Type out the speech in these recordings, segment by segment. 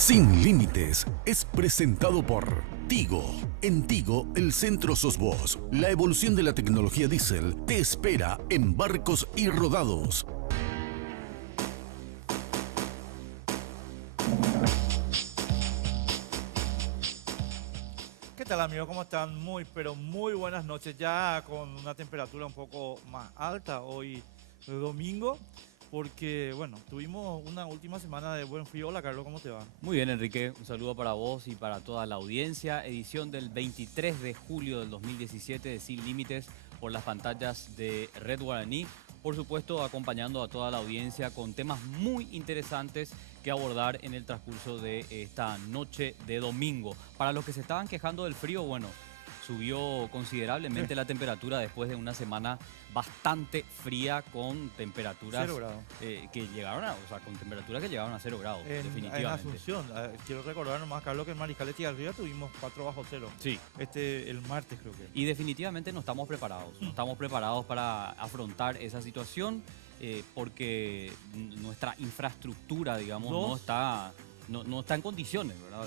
Sin Límites es presentado por Tigo. En Tigo, el centro sos vos. La evolución de la tecnología diésel te espera en barcos y rodados. ¿Qué tal, amigos? ¿Cómo están? Pero muy buenas noches. Ya con una temperatura un poco más alta hoy domingo, porque, bueno, tuvimos una última semana de buen frío. Hola, Carlos, ¿cómo te va? Muy bien, Enrique. Un saludo para vos y para toda la audiencia. Edición del 23 de julio del 2017 de Sin Límites por las pantallas de Red Guaraní. Por supuesto, acompañando a toda la audiencia con temas muy interesantes que abordar en el transcurso de esta noche de domingo. Para los que se estaban quejando del frío, bueno, subió considerablemente la temperatura después de una semana bastante fría con temperaturas 0 grados. que llegaron a, o sea, con temperaturas que llegaron a 0 grados, En definitivamente. Asunción, quiero recordar nomás, Carlos, que en Mariscal de arriba tuvimos 4 bajo cero. Sí. El martes, creo que. Y definitivamente no estamos preparados. No estamos preparados para afrontar esa situación porque nuestra infraestructura, digamos, no está en condiciones, ¿verdad?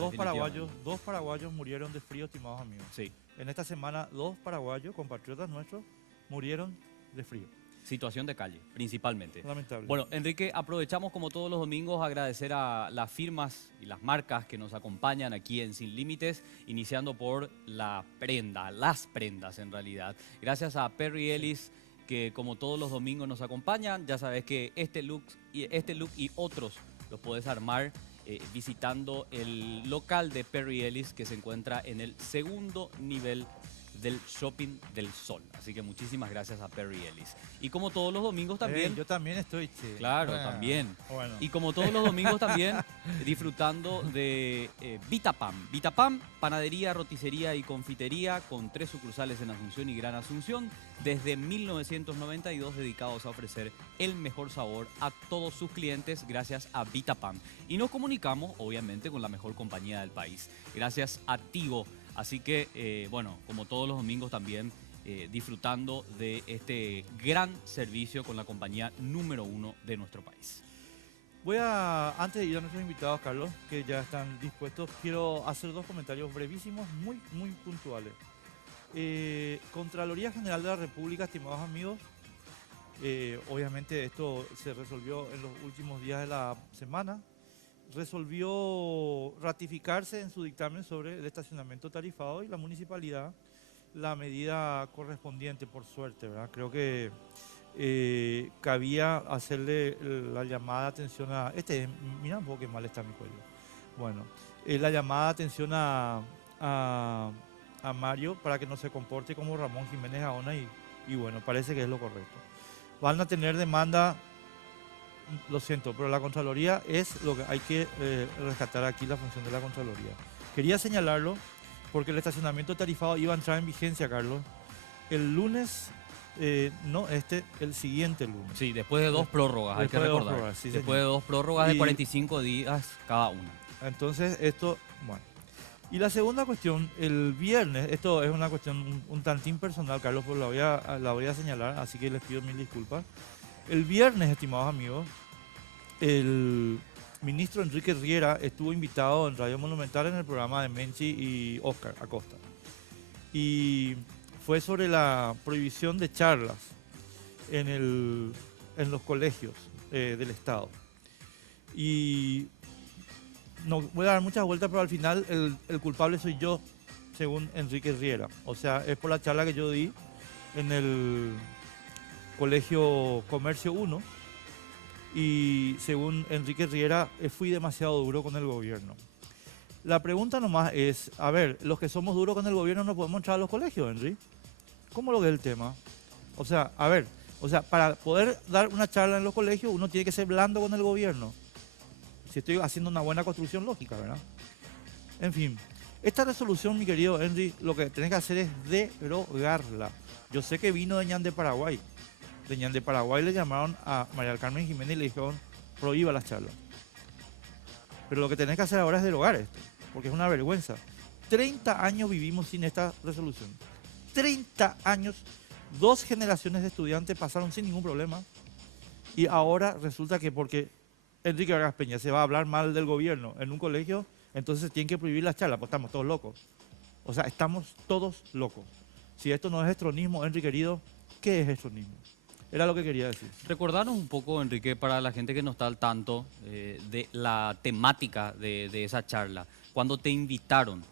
Dos paraguayos murieron de frío, estimados amigos. Sí. En esta semana, 2 paraguayos, compatriotas nuestros, murieron de frío. Situación de calle, principalmente. Lamentable. Bueno, Enrique, aprovechamos como todos los domingos a agradecer a las firmas y las marcas que nos acompañan aquí en Sin Límites, iniciando por las prendas en realidad. Gracias a Perry Ellis, que como todos los domingos nos acompañan. Ya sabes que este look y otros los puedes armar visitando el local de Perry Ellis, que se encuentra en el segundo nivel del Shopping del Sol. Así que muchísimas gracias a Perry Ellis. Y como todos los domingos también... yo también estoy, che. Claro, también. Bueno. Y como todos los domingos también disfrutando de Vitapam. Vitapam, panadería, roticería y confitería con 3 sucursales en Asunción y Gran Asunción. Desde 1992 dedicados a ofrecer el mejor sabor a todos sus clientes gracias a Vitapam. Y nos comunicamos, obviamente, con la mejor compañía del país. Gracias a Tigo. Así que, bueno, como todos los domingos también disfrutando de este gran servicio con la compañía número 1 de nuestro país. Antes de ir a nuestros invitados, Carlos, que ya están dispuestos, quiero hacer 2 comentarios brevísimos, muy puntuales. Contraloría General de la República, estimados amigos, obviamente esto se resolvió en los últimos días de la semana. Resolvió ratificarse en su dictamen sobre el estacionamiento tarifado y la municipalidad la medida correspondiente, por suerte, ¿verdad? Creo que cabía hacerle la llamada de atención a... Mira un poco qué mal está mi cuello. Bueno, la llamada de atención a Mario para que no se comporte como Ramón Jiménez Gaona y bueno, parece que es lo correcto. Van a tener demanda... Lo siento, pero la Contraloría es lo que hay que rescatar aquí, la función de la Contraloría. Quería señalarlo porque el estacionamiento tarifado iba a entrar en vigencia, Carlos, el lunes, el siguiente lunes. Sí, después de 2 prórrogas, hay que recordar. Después de 2 prórrogas de 45 días cada una. Entonces, bueno. Y la segunda cuestión, el viernes, esto es una cuestión un tantín personal, Carlos, pero la voy a señalar, así que les pido mil disculpas. El viernes, estimados amigos, el ministro Enrique Riera estuvo invitado en Radio Monumental en el programa de Menchi y Oscar Acosta. Y fue sobre la prohibición de charlas en los colegios del Estado. Y no voy a dar muchas vueltas, pero al final el culpable soy yo, según Enrique Riera. O sea, es por la charla que yo di en el Colegio Comercio 1 y según Enrique Riera fui demasiado duro con el gobierno. La pregunta nomás es, a ver, los que somos duros con el gobierno no podemos entrar a los colegios, Henry. ¿Cómo lo ve el tema? O sea, a ver, para poder dar una charla en los colegios uno tiene que ser blando con el gobierno. Si estoy haciendo una buena construcción lógica, ¿verdad? En fin, esta resolución, mi querido Henry, lo que tenés que hacer es derogarla. Yo sé que vino de Ñan de Paraguay. De Ñan de Paraguay le llamaron a María del Carmen Jiménez y le dijeron prohíba las charlas. Pero lo que tenés que hacer ahora es derogar esto, porque es una vergüenza. 30 años vivimos sin esta resolución. 30 años, 2 generaciones de estudiantes pasaron sin ningún problema y ahora resulta que porque Enrique Vargas Peña se va a hablar mal del gobierno en un colegio, entonces tienen que prohibir las charlas, pues estamos todos locos. O sea, estamos todos locos. Si esto no es estronismo, Enrique querido, ¿qué es estronismo? Era lo que quería decir. Recordanos un poco, Enrique, para la gente que no está al tanto de la temática de esa charla. Cuando te invitaron,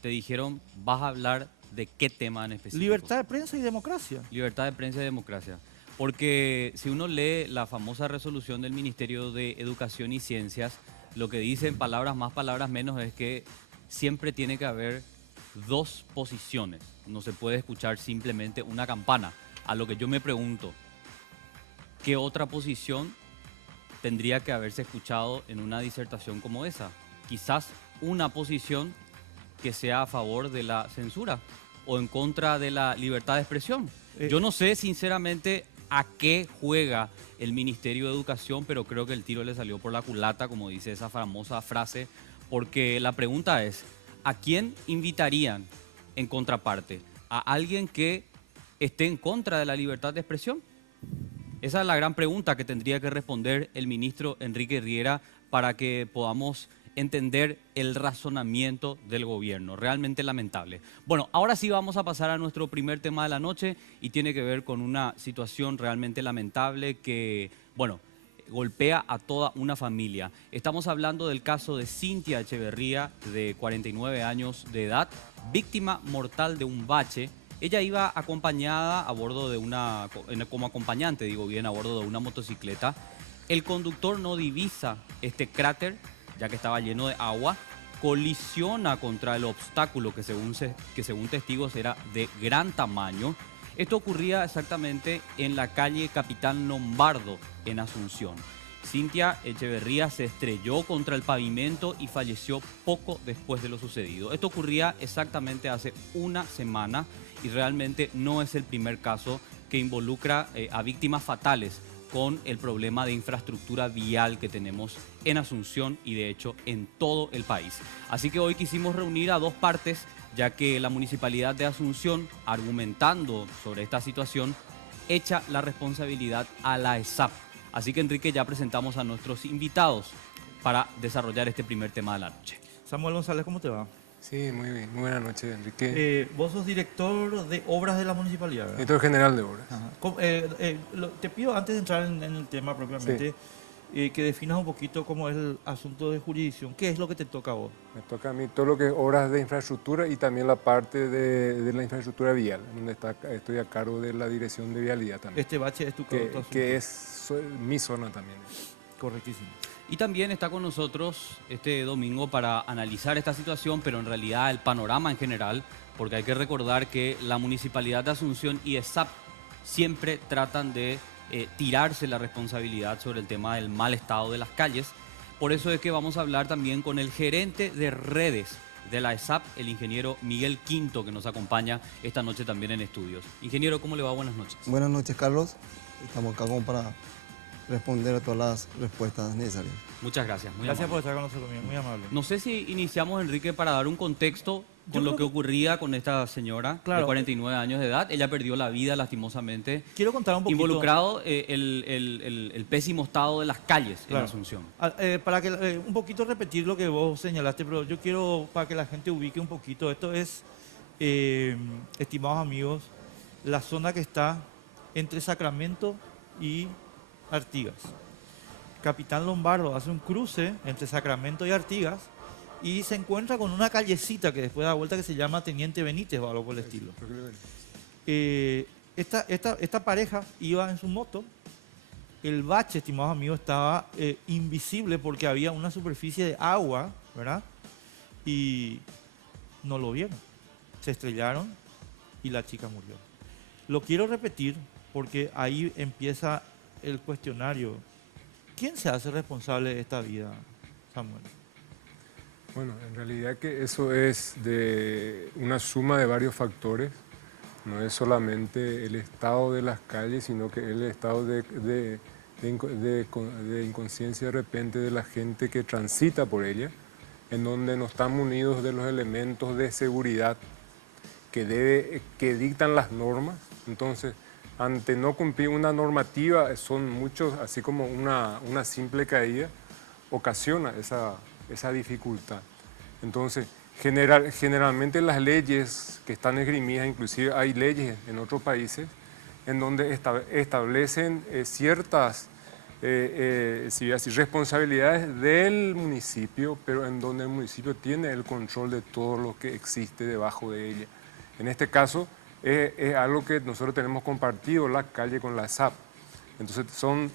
te dijeron, vas a hablar de qué tema en específico. Libertad de prensa y democracia. Libertad de prensa y democracia. Porque si uno lee la famosa resolución del Ministerio de Educación y Ciencias, lo que dice en palabras más, palabras menos es que siempre tiene que haber dos posiciones. No se puede escuchar simplemente una campana. A lo que yo me pregunto, ¿qué otra posición tendría que haberse escuchado en una disertación como esa? Quizás una posición que sea a favor de la censura o en contra de la libertad de expresión. Yo no sé sinceramente a qué juega el Ministerio de Educación, pero creo que el tiro le salió por la culata, como dice esa famosa frase, porque la pregunta es, ¿a quién invitarían en contraparte? ¿A alguien que esté en contra de la libertad de expresión? Esa es la gran pregunta que tendría que responder el ministro Enrique Riera para que podamos entender el razonamiento del gobierno. Realmente lamentable. Bueno, ahora sí vamos a pasar a nuestro primer tema de la noche y tiene que ver con una situación realmente lamentable que, bueno, golpea a toda una familia. Estamos hablando del caso de Cintia Echeverría, de 49 años de edad, víctima mortal de un bache. Ella iba acompañada a bordo de como acompañante, digo bien, a bordo de una motocicleta. El conductor no divisa este cráter, ya que estaba lleno de agua, colisiona contra el obstáculo que según testigos era de gran tamaño. Esto ocurría exactamente en la calle Capitán Lombardo, en Asunción. Cintia Echeverría se estrelló contra el pavimento y falleció poco después de lo sucedido. Esto ocurría exactamente hace una semana y realmente no es el primer caso que involucra a víctimas fatales con el problema de infraestructura vial que tenemos en Asunción y de hecho en todo el país. Así que hoy quisimos reunir a dos partes, ya que la Municipalidad de Asunción, argumentando sobre esta situación, echa la responsabilidad a la ESAP. Así que, Enrique, ya presentamos a nuestros invitados para desarrollar este primer tema de la noche. Samuel González, ¿cómo te va? Sí, muy bien. Muy buenas noches, Enrique. Vos sos director de obras de la municipalidad, ¿verdad? Director general de obras. Ajá. Te pido, antes de entrar en el tema propiamente, que definas un poquito cómo es el asunto de jurisdicción. ¿Qué es lo que te toca a vos? Me toca a mí todo lo que es obras de infraestructura y también la parte de la infraestructura vial, donde estoy a cargo de la dirección de vialidad también. Este bache es tu asunto. Que es mi zona también. Correctísimo. Y también está con nosotros este domingo para analizar esta situación, pero en realidad el panorama en general, porque hay que recordar que la Municipalidad de Asunción y ESAP siempre tratan de tirarse la responsabilidad sobre el tema del mal estado de las calles. Por eso es que vamos a hablar también con el gerente de redes de la ESAP, el ingeniero Miguel Quinto, que nos acompaña esta noche también en estudios. Ingeniero, ¿cómo le va? Buenas noches. Buenas noches, Carlos. Estamos acá como para responder a todas las respuestas necesarias. Muchas gracias. Gracias por estar con nosotros, muy amable. No sé si iniciamos, Enrique, para dar un contexto con lo que ocurría con esta señora de 49 años de edad. Ella perdió la vida, lastimosamente. Quiero contar un poquito. Involucrado el pésimo estado de las calles en Asunción. Para que un poquito repetir lo que vos señalaste, pero yo quiero para que la gente ubique un poquito. Esto es, estimados amigos, la zona que está entre Sacramento y Artigas. Capitán Lombardo hace un cruce entre Sacramento y Artigas y se encuentra con una callecita que después da vuelta que se llama Teniente Benítez o algo por el estilo. Esta pareja iba en su moto. El bache, estimados amigos, estaba invisible porque había una superficie de agua, ¿verdad? Y no lo vieron. Se estrellaron y la chica murió. Lo quiero repetir porque ahí empieza el cuestionario. ¿Quién se hace responsable de esta vida, Samuel? Bueno, en realidad que eso es de una suma de varios factores. No es solamente el estado de las calles, sino que el estado de inconsciencia de repente de la gente que transita por ella, en donde no están munidos de los elementos de seguridad que dictan las normas. Entonces, ante no cumplir una normativa, son muchos, así como una simple caída, ocasiona esa dificultad. Entonces, generalmente las leyes que están esgrimidas, inclusive hay leyes en otros países, en donde establecen ciertas responsabilidades del municipio, pero en donde el municipio tiene el control de todo lo que existe debajo de ella. En este caso, es algo que nosotros tenemos compartido, la calle con la SAP. Entonces son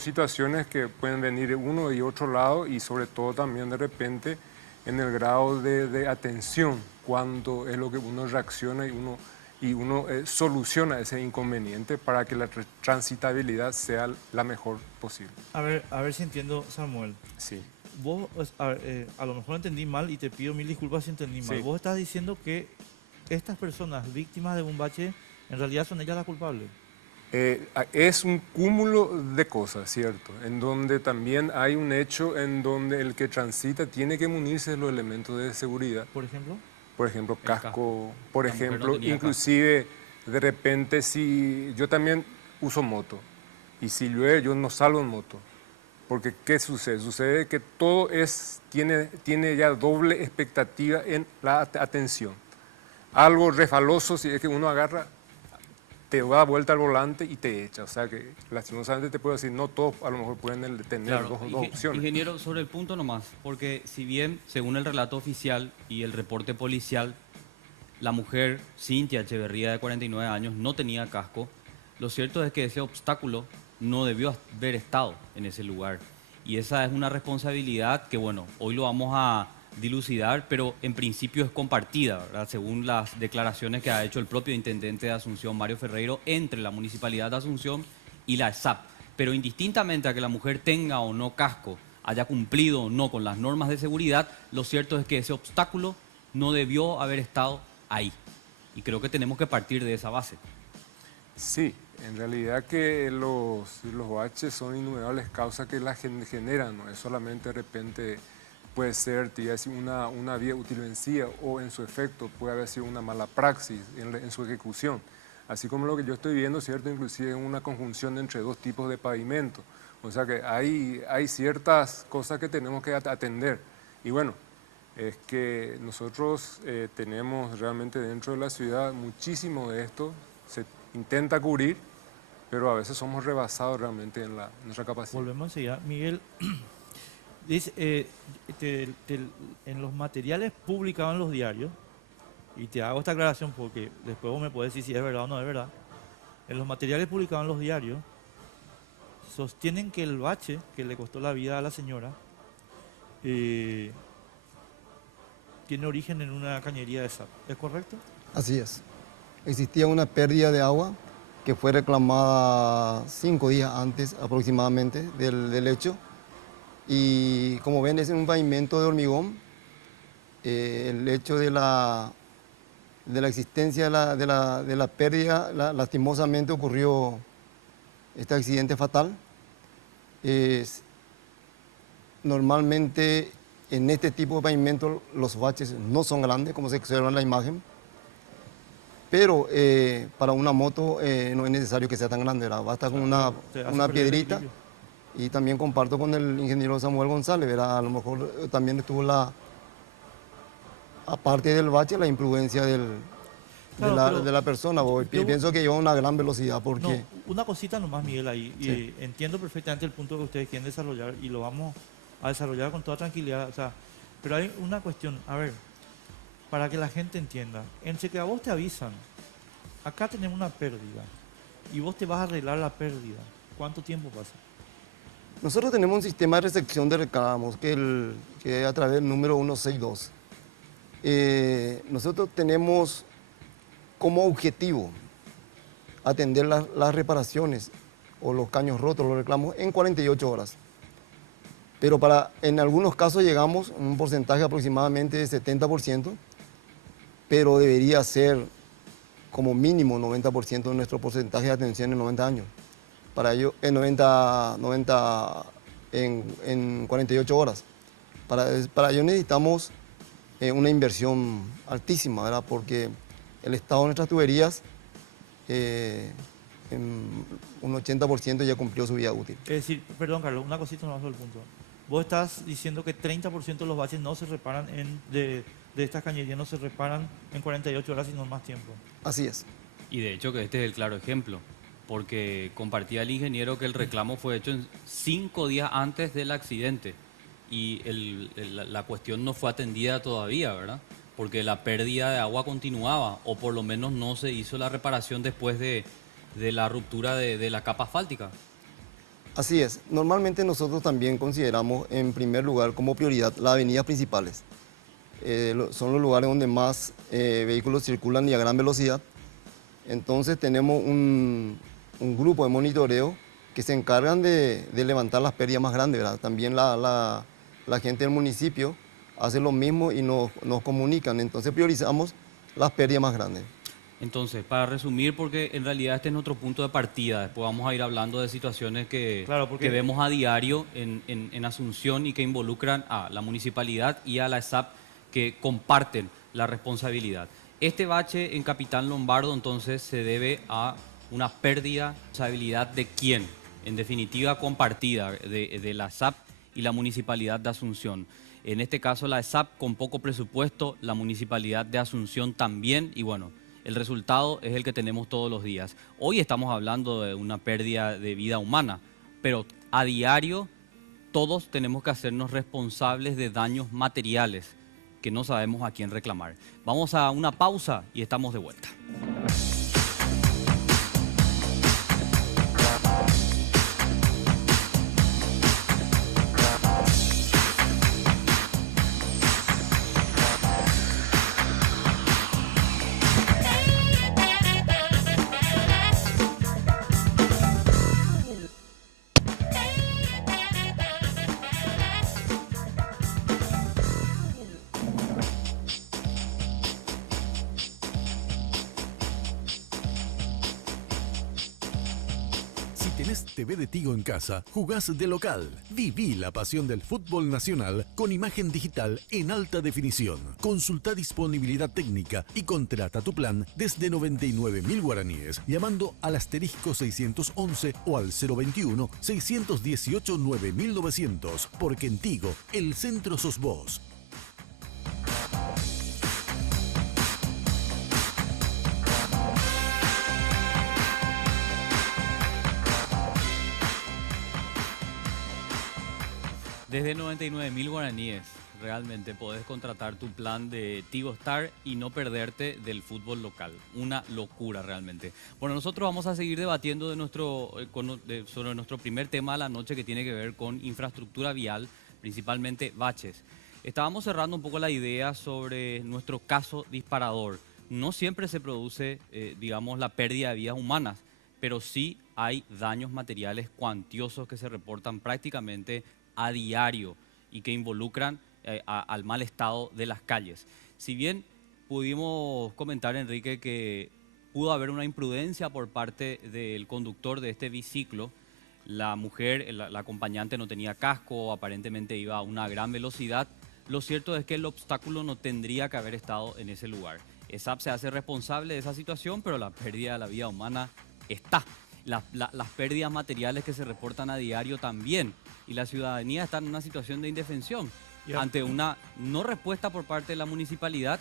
situaciones que pueden venir de uno y otro lado, y sobre todo también de repente en el grado de atención, cuando es lo que uno reacciona y uno soluciona ese inconveniente para que la transitabilidad sea la mejor posible. A ver si entiendo, Samuel. Sí. Vos, a lo mejor entendí mal y te pido mil disculpas si entendí mal. Sí. Vos estás diciendo que estas personas víctimas de un bache, en realidad son ellas las culpables. Es un cúmulo de cosas, ¿cierto? En donde también hay un hecho en donde el que transita tiene que munirse de los elementos de seguridad. Por ejemplo. Por ejemplo, El casco, por La mujer no ejemplo, tenía inclusive de repente si yo también uso moto y si llueve yo no salgo en moto. Porque ¿qué sucede? Sucede que todo tiene ya doble expectativa en la atención. Algo refaloso, si es que uno agarra, te da vuelta al volante y te echa. O sea que lastimosamente te puedo decir, no todos a lo mejor pueden tener Claro, dos opciones. ingeniero, sobre el punto nomás, porque si bien, según el relato oficial y el reporte policial, la mujer Cintia Echeverría, de 49 años, no tenía casco, lo cierto es que ese obstáculo no debió haber estado en ese lugar. Y esa es una responsabilidad que, bueno, hoy lo vamos a dilucidar, pero en principio es compartida, ¿verdad? Según las declaraciones que ha hecho el propio intendente de Asunción, Mario Ferreiro, entre la Municipalidad de Asunción y la SAP. Pero indistintamente a que la mujer tenga o no casco, haya cumplido o no con las normas de seguridad, lo cierto es que ese obstáculo no debió haber estado ahí. Y creo que tenemos que partir de esa base. Sí, en realidad que los baches son innumerables causas que las generan, no es solamente de repente puede ser una vía útil vencida o en su efecto puede haber sido una mala praxis en su ejecución. Así como lo que yo estoy viendo, ¿cierto? Inclusive una conjunción entre dos tipos de pavimento. O sea que hay ciertas cosas que tenemos que atender. Y bueno, es que nosotros tenemos realmente dentro de la ciudad muchísimo de esto, se intenta cubrir, pero a veces somos rebasados realmente en nuestra capacidad. Volvemos enseguida. Miguel, dice, en los materiales publicados en los diarios, y te hago esta aclaración porque después vos me podés decir si es verdad o no es verdad, en los materiales publicados en los diarios sostienen que el bache que le costó la vida a la señora tiene origen en una cañería de SAP. ¿Es correcto? Así es. Existía una pérdida de agua que fue reclamada 5 días antes aproximadamente del hecho. Y como ven, es en un pavimento de hormigón. El hecho de la existencia de la pérdida, lastimosamente ocurrió este accidente fatal. Normalmente en este tipo de pavimento los baches no son grandes, como se observa en la imagen, pero para una moto no es necesario que sea tan grande, ¿verdad? Basta con una piedrita. Y también comparto con el ingeniero Samuel González, ¿verdad? A lo mejor también estuvo aparte del bache, la imprudencia de la persona. Pienso que lleva una gran velocidad porque... No, una cosita nomás, Miguel, ahí. Sí. Y entiendo perfectamente el punto que ustedes quieren desarrollar y lo vamos a desarrollar con toda tranquilidad. O sea, pero hay una cuestión, a ver, para que la gente entienda. Entre que a vos te avisan, acá tenemos una pérdida y vos te vas a arreglar la pérdida, ¿cuánto tiempo pasa? Nosotros tenemos un sistema de recepción de reclamos que es a través del número 162. Nosotros tenemos como objetivo atender las reparaciones o los caños rotos, los reclamos en 48 horas. Pero en algunos casos llegamos a un porcentaje aproximadamente de 70%, pero debería ser como mínimo 90% de nuestro porcentaje de atención en 90 años. Para ello, en 48 horas. Para ello necesitamos una inversión altísima, ¿verdad? Porque el estado de nuestras tuberías en un 80% ya cumplió su vida útil. Es decir, perdón Carlos, una cosita no más del punto. vos estás diciendo que 30% de los baches no se reparan de estas cañerías, no se reparan en 48 horas, sino más tiempo. Así es. Y de hecho que este es el claro ejemplo, porque compartía el ingeniero que el reclamo fue hecho 5 días antes del accidente y la cuestión no fue atendida todavía, ¿verdad? Porque la pérdida de agua continuaba, o por lo menos no se hizo la reparación después de la ruptura de la capa asfáltica. Así es. Normalmente nosotros también consideramos en primer lugar como prioridad las avenidas principales. Son los lugares donde más vehículos circulan y a gran velocidad. Entonces tenemos un grupo de monitoreo que se encargan de levantar las pérdidas más grandes, ¿verdad? También la gente del municipio hace lo mismo y nos comunican. Entonces priorizamos las pérdidas más grandes. Entonces, para resumir, porque en realidad este es nuestro punto de partida, después vamos a ir hablando de situaciones que vemos a diario en Asunción y que involucran a la municipalidad y a la ESAP, que comparten la responsabilidad. Este bache en Capitán Lombardo entonces se debe a una pérdida de responsabilidad de quién, en definitiva compartida de la ESAP y la municipalidad de Asunción. En este caso la ESAP con poco presupuesto, la municipalidad de Asunción también, y bueno, el resultado es el que tenemos todos los días. Hoy estamos hablando de una pérdida de vida humana, pero a diario todos tenemos que hacernos responsables de daños materiales que no sabemos a quién reclamar. Vamos a una pausa y estamos de vuelta. Tenés TV de Tigo en casa, jugás de local. Viví la pasión del fútbol nacional con imagen digital en alta definición. Consulta disponibilidad técnica y contrata tu plan desde 99.000 guaraníes llamando al asterisco 611 o al 021 618 9900, porque en Tigo el centro sos vos. Desde 99.000 guaraníes, realmente podés contratar tu plan de Tigo Star y no perderte del fútbol local. Una locura realmente. Bueno, nosotros vamos a seguir debatiendo sobre nuestro primer tema de la noche, que tiene que ver con infraestructura vial, principalmente baches. Estábamos cerrando un poco la idea sobre nuestro caso disparador. No siempre se produce, digamos, la pérdida de vidas humanas, pero sí hay daños materiales cuantiosos que se reportan prácticamente a diario y que involucran al mal estado de las calles. Si bien pudimos comentar, Enrique, que pudo haber una imprudencia por parte del conductor de este biciclo, la mujer, la acompañante no tenía casco, aparentemente iba a una gran velocidad, lo cierto es que el obstáculo no tendría que haber estado en ese lugar. ESAP se hace responsable de esa situación, pero la pérdida de la vida humana está. Las pérdidas materiales que se reportan a diario también, y la ciudadanía está en una situación de indefensión ante una no respuesta por parte de la municipalidad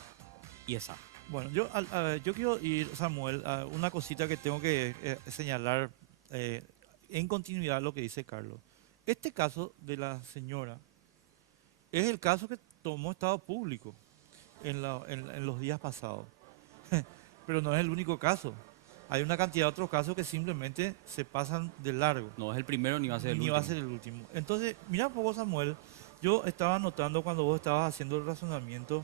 y ESAP. Bueno, yo quiero ir, Samuel, a una cosita que tengo que señalar en continuidad a lo que dice Carlos. Este caso de la señora es el caso que tomó Estado Público en los días pasados, pero no es el único caso. Hay una cantidad de otros casos que simplemente se pasan de largo. No es el primero ni va a ser el último. Ni va a ser el último. Entonces, mira un poco, Samuel, yo estaba notando cuando vos estabas haciendo el razonamiento,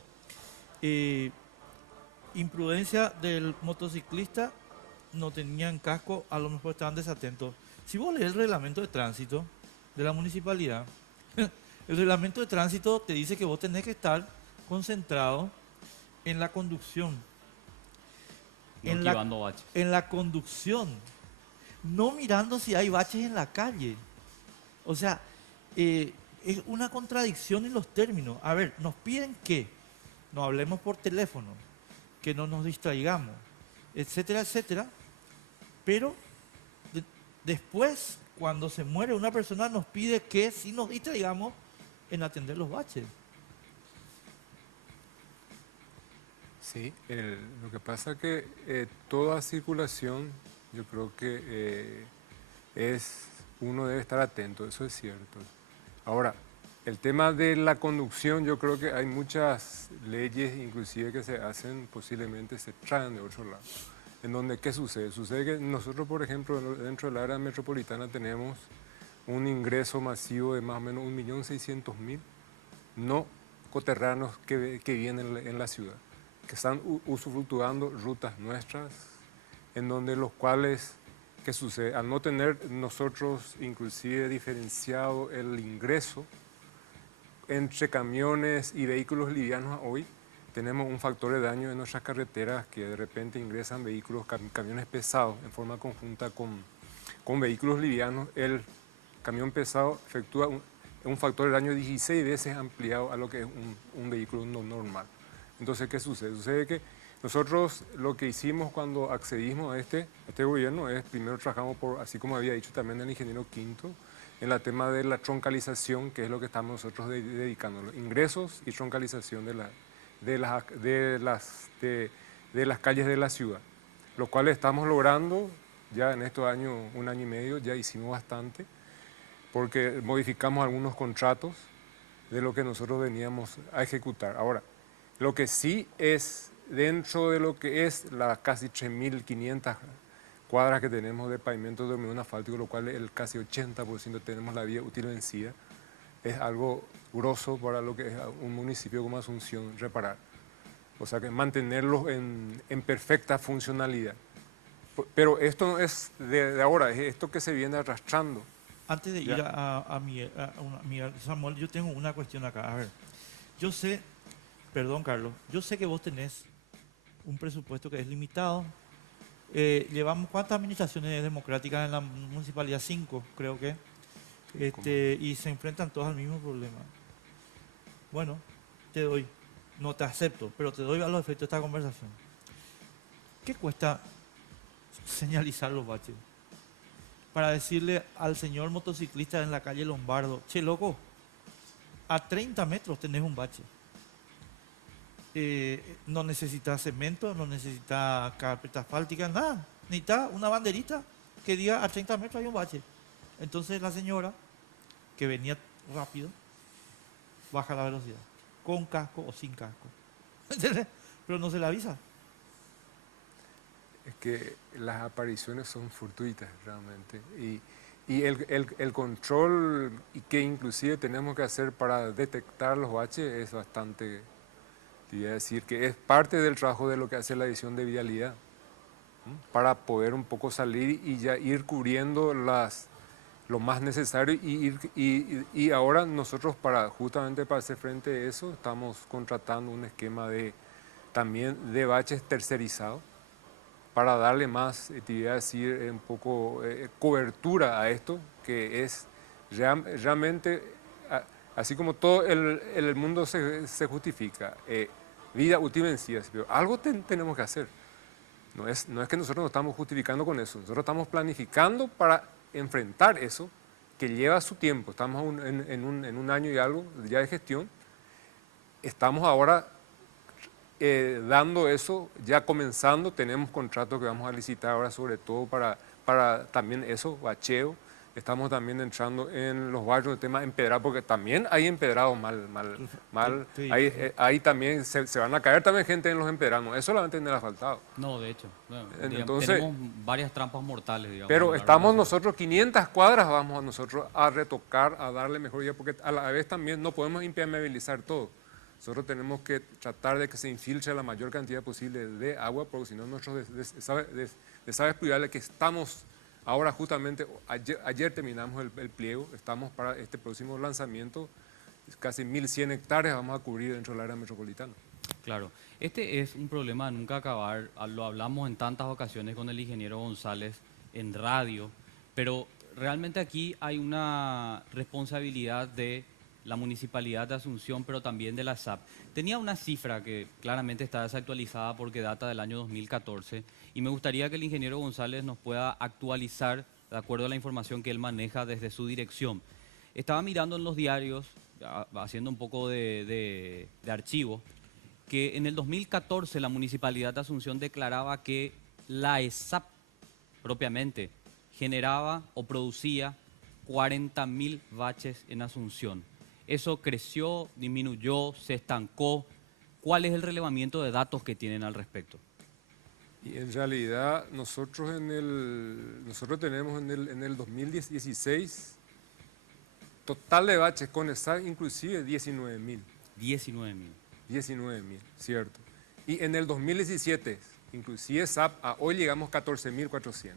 imprudencia del motociclista, no tenían casco, a lo mejor estaban desatentos. Si vos lees el reglamento de tránsito de la municipalidad, el reglamento de tránsito te dice que vos tenés que estar concentrado en la conducción. En la conducción, no mirando si hay baches en la calle. O sea, es una contradicción en los términos. A ver, nos piden que nos hablemos por teléfono, que no nos distraigamos, etcétera, etcétera. Pero después, cuando se muere una persona, nos pide que si nos distraigamos, en atender los baches. Sí, lo que pasa es que toda circulación, yo creo que uno debe estar atento, eso es cierto. Ahora, el tema de la conducción, yo creo que hay muchas leyes, inclusive que se hacen, posiblemente se traen de otro lado. En donde, ¿qué sucede? Sucede que nosotros, por ejemplo, dentro del área metropolitana tenemos un ingreso masivo de más o menos 1.600.000 no coterráneos que viven en la ciudad, que están usufructuando rutas nuestras, en donde los cuales, ¿qué sucede? Al no tener nosotros inclusive diferenciado el ingreso entre camiones y vehículos livianos hoy, tenemos un factor de daño en nuestras carreteras que de repente ingresan vehículos, camiones pesados en forma conjunta con vehículos livianos. El camión pesado efectúa un factor de daño 16 veces ampliado a lo que es un vehículo normal. Entonces, ¿qué sucede? Sucede que nosotros lo que hicimos cuando accedimos a este gobierno es, primero trabajamos por, así como había dicho también el ingeniero Quinto, en el tema de la troncalización, que es lo que estamos nosotros dedicando, los ingresos y troncalización de las calles de la ciudad, lo cual estamos logrando ya en estos años, 1 año y medio, ya hicimos bastante, porque modificamos algunos contratos de lo que nosotros veníamos a ejecutar. Ahora, lo que sí es dentro de lo que es las casi 3.500 cuadras que tenemos de pavimento de hormigón asfáltico, lo cual el casi 80% tenemos la vía útil vencida, es algo grosso para lo que es un municipio como Asunción reparar. O sea que mantenerlos en perfecta funcionalidad. Pero esto no es de ahora, es esto que se viene arrastrando. Antes de ir a Miguel, Samuel, yo tengo una cuestión acá. A ver, yo sé, perdón Carlos, yo sé que vos tenés un presupuesto que es limitado. Llevamos ¿cuántas administraciones democráticas en la municipalidad? 5, creo que. Y se enfrentan todos al mismo problema. Bueno, te doy, no te acepto, pero te doy a los efectos de esta conversación. ¿Qué cuesta señalizar los baches? Para decirle al señor motociclista en la calle Lombardo, che loco, a 30 metros tenés un bache. No necesita cemento, no necesita carpeta asfáltica, nada. Necesita una banderita que diga a 30 metros hay un bache. Entonces la señora, que venía rápido, baja la velocidad, con casco o sin casco. ¿Entendés? Pero no se le avisa. Es que las apariciones son fortuitas realmente y el control que inclusive tenemos que hacer para detectar los baches es bastante, te voy a decir que es parte del trabajo de lo que hace la edición de vialidad, ¿sí? Para poder un poco salir y ya ir cubriendo lo más necesario y ahora nosotros justamente para hacer frente a eso estamos contratando un esquema también de baches tercerizados, para darle más, te iba a decir, un poco cobertura a esto, que es realmente, así como todo el mundo se justifica, vida útil vencida, pero algo tenemos que hacer. No es que nosotros nos estamos justificando con eso, nosotros estamos planificando para enfrentar eso, que lleva su tiempo, estamos en un año y algo ya de gestión, estamos ahora dando eso, ya comenzando, tenemos contratos que vamos a licitar ahora sobre todo para también eso, bacheo. Estamos también entrando en los barrios de tema empedrado, porque también hay empedrados mal. Sí. Ahí también se van a caer también gente en los empedrados, no es solamente en el asfaltado. No, de hecho. Bueno, Entonces, tenemos varias trampas mortales, digamos. pero estamos nosotros, 500 cuadras vamos nosotros a retocar, a darle mejor vida, porque a la vez también no podemos impermeabilizar todo. Nosotros tenemos que tratar de que se infiltre la mayor cantidad posible de agua, porque si no nuestros desagües pluviales que estamos ahora justamente, ayer terminamos el pliego, estamos para este próximo lanzamiento, casi 1.100 hectáreas vamos a cubrir dentro del área metropolitana. Claro, este es un problema de nunca acabar, lo hablamos en tantas ocasiones con el ingeniero González en radio, pero realmente aquí hay una responsabilidad de la Municipalidad de Asunción, pero también de la SAP. Tenía una cifra que claramente está desactualizada porque data del año 2014 y me gustaría que el ingeniero González nos pueda actualizar de acuerdo a la información que él maneja desde su dirección. Estaba mirando en los diarios, haciendo un poco de archivo, que en el 2014 la Municipalidad de Asunción declaraba que la ESAP propiamente generaba o producía 40.000 baches en Asunción. ¿Eso creció, disminuyó, se estancó? ¿Cuál es el relevamiento de datos que tienen al respecto? Y en realidad nosotros tenemos en el 2016 total de baches con ESAP inclusive 19.000. 19.000. 19.000, cierto. Y en el 2017, inclusive SAP, a hoy llegamos a 14.400.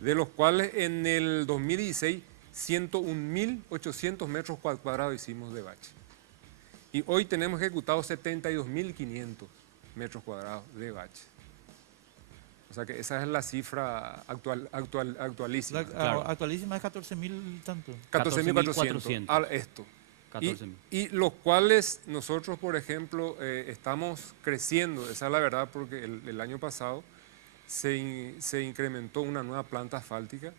De los cuales en el 2016, 101.800 metros cuadrados hicimos de bache. Y hoy tenemos ejecutados 72.500 metros cuadrados de bache. O sea que esa es la cifra actualísima. Claro. Actualísima es 14.000 tanto. 14.400. Esto. 14.000. Y los cuales nosotros, por ejemplo, estamos creciendo, esa es la verdad, porque el año pasado se incrementó una nueva planta asfáltica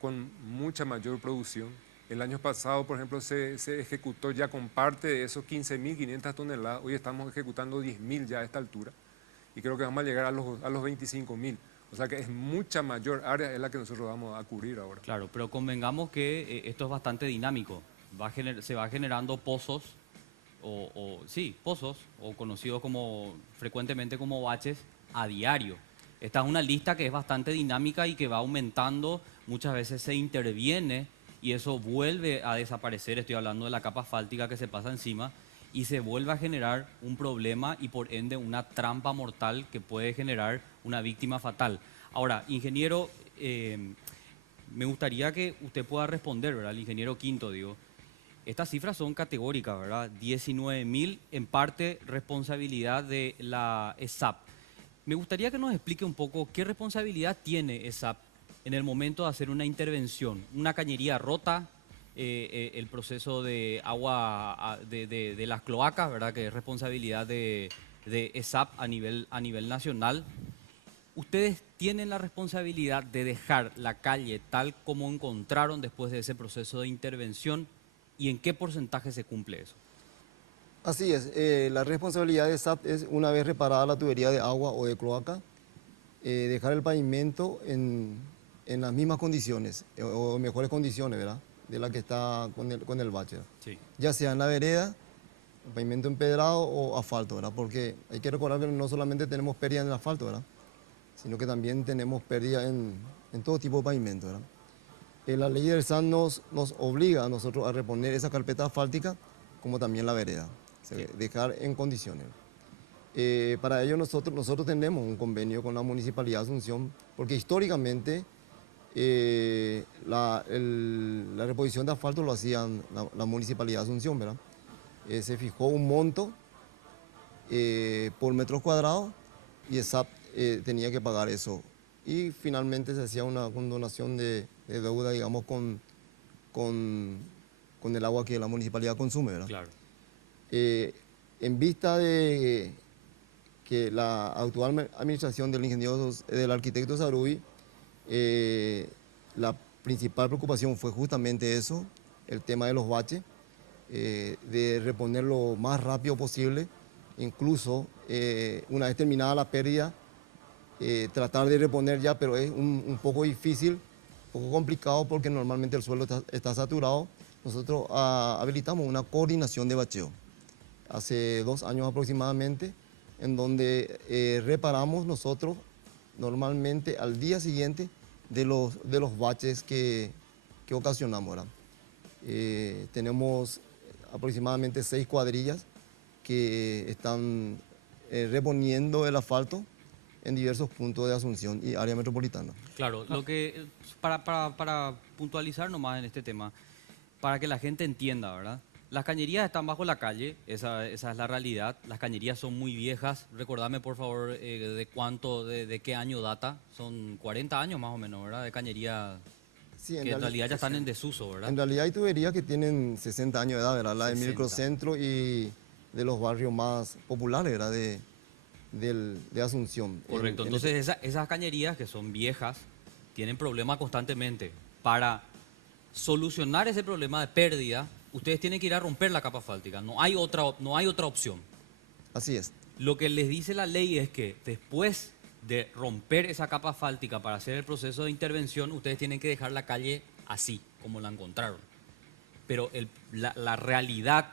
con mucha mayor producción. El año pasado, por ejemplo, se ejecutó ya con parte de esos 15.500 toneladas. Hoy estamos ejecutando 10.000 ya a esta altura. Y creo que vamos a llegar a los 25.000. O sea que es mucha mayor área es la que nosotros vamos a cubrir ahora. Claro, pero convengamos que esto es bastante dinámico. Se va generando pozos, pozos, o conocidos frecuentemente como baches, a diario. Esta es una lista que es bastante dinámica y que va aumentando. Muchas veces se interviene y eso vuelve a desaparecer. Estoy hablando de la capa asfáltica que se pasa encima y se vuelve a generar un problema y por ende una trampa mortal que puede generar una víctima fatal. Ahora, ingeniero, me gustaría que usted pueda responder, ¿verdad? El ingeniero Quinto, digo. Estas cifras son categóricas, ¿verdad? 19.000 en parte responsabilidad de la ESAP. Me gustaría que nos explique un poco qué responsabilidad tiene ESAP en el momento de hacer una intervención. Una cañería rota, el proceso de agua de las cloacas, ¿verdad? Que es responsabilidad de ESAP a nivel nacional. ¿Ustedes tienen la responsabilidad de dejar la calle tal como encontraron después de ese proceso de intervención? ¿Y en qué porcentaje se cumple eso? Así es, la responsabilidad de SAP es, una vez reparada la tubería de agua o de cloaca, dejar el pavimento en las mismas condiciones, o mejores condiciones, ¿verdad? De la que está con el bache. Sí. Ya sea en la vereda, el pavimento empedrado o asfalto, ¿verdad? Porque hay que recordar que no solamente tenemos pérdida en el asfalto, ¿verdad? Sino que también tenemos pérdida en todo tipo de pavimento, ¿verdad? La ley del SAT nos obliga a nosotros a reponer esa carpeta asfáltica como también la vereda, dejar en condiciones. Para ello nosotros tenemos un convenio con la Municipalidad de Asunción, porque históricamente la reposición de asfalto lo hacían la Municipalidad de Asunción, ¿verdad? Se fijó un monto por metros cuadrados y el SAP tenía que pagar eso. Y finalmente se hacía una condonación de deuda, digamos, con el agua que la municipalidad consume, ¿verdad? Claro. En vista de que la actual administración del arquitecto Sarubi, la principal preocupación fue justamente eso, el tema de los baches, de reponer lo más rápido posible, incluso una vez terminada la pérdida, tratar de reponer ya, pero es un poco difícil, un poco complicado porque normalmente el suelo está saturado. Nosotros habilitamos una coordinación de bacheo hace 2 años aproximadamente, en donde reparamos nosotros normalmente al día siguiente de los baches que ocasionamos, ¿verdad? Tenemos aproximadamente 6 cuadrillas que están reponiendo el asfalto en diversos puntos de Asunción y área metropolitana. Claro, lo que para puntualizar nomás en este tema, para que la gente entienda, ¿verdad? Las cañerías están bajo la calle, esa es la realidad. Las cañerías son muy viejas. Recordame, por favor, de qué año data. Son 40 años más o menos, ¿verdad? De cañería sí, que en realidad ya están en desuso, ¿verdad? En realidad hay tuberías que tienen 60 años de edad, ¿verdad? La del microcentro y de los barrios más populares, ¿verdad? De Asunción. Correcto, entonces esas cañerías que son viejas tienen problemas constantemente. Para solucionar ese problema de pérdida, ustedes tienen que ir a romper la capa asfáltica. No hay otra opción. Así es. Lo que les dice la ley es que después de romper esa capa asfáltica para hacer el proceso de intervención, ustedes tienen que dejar la calle así, como la encontraron. Pero la realidad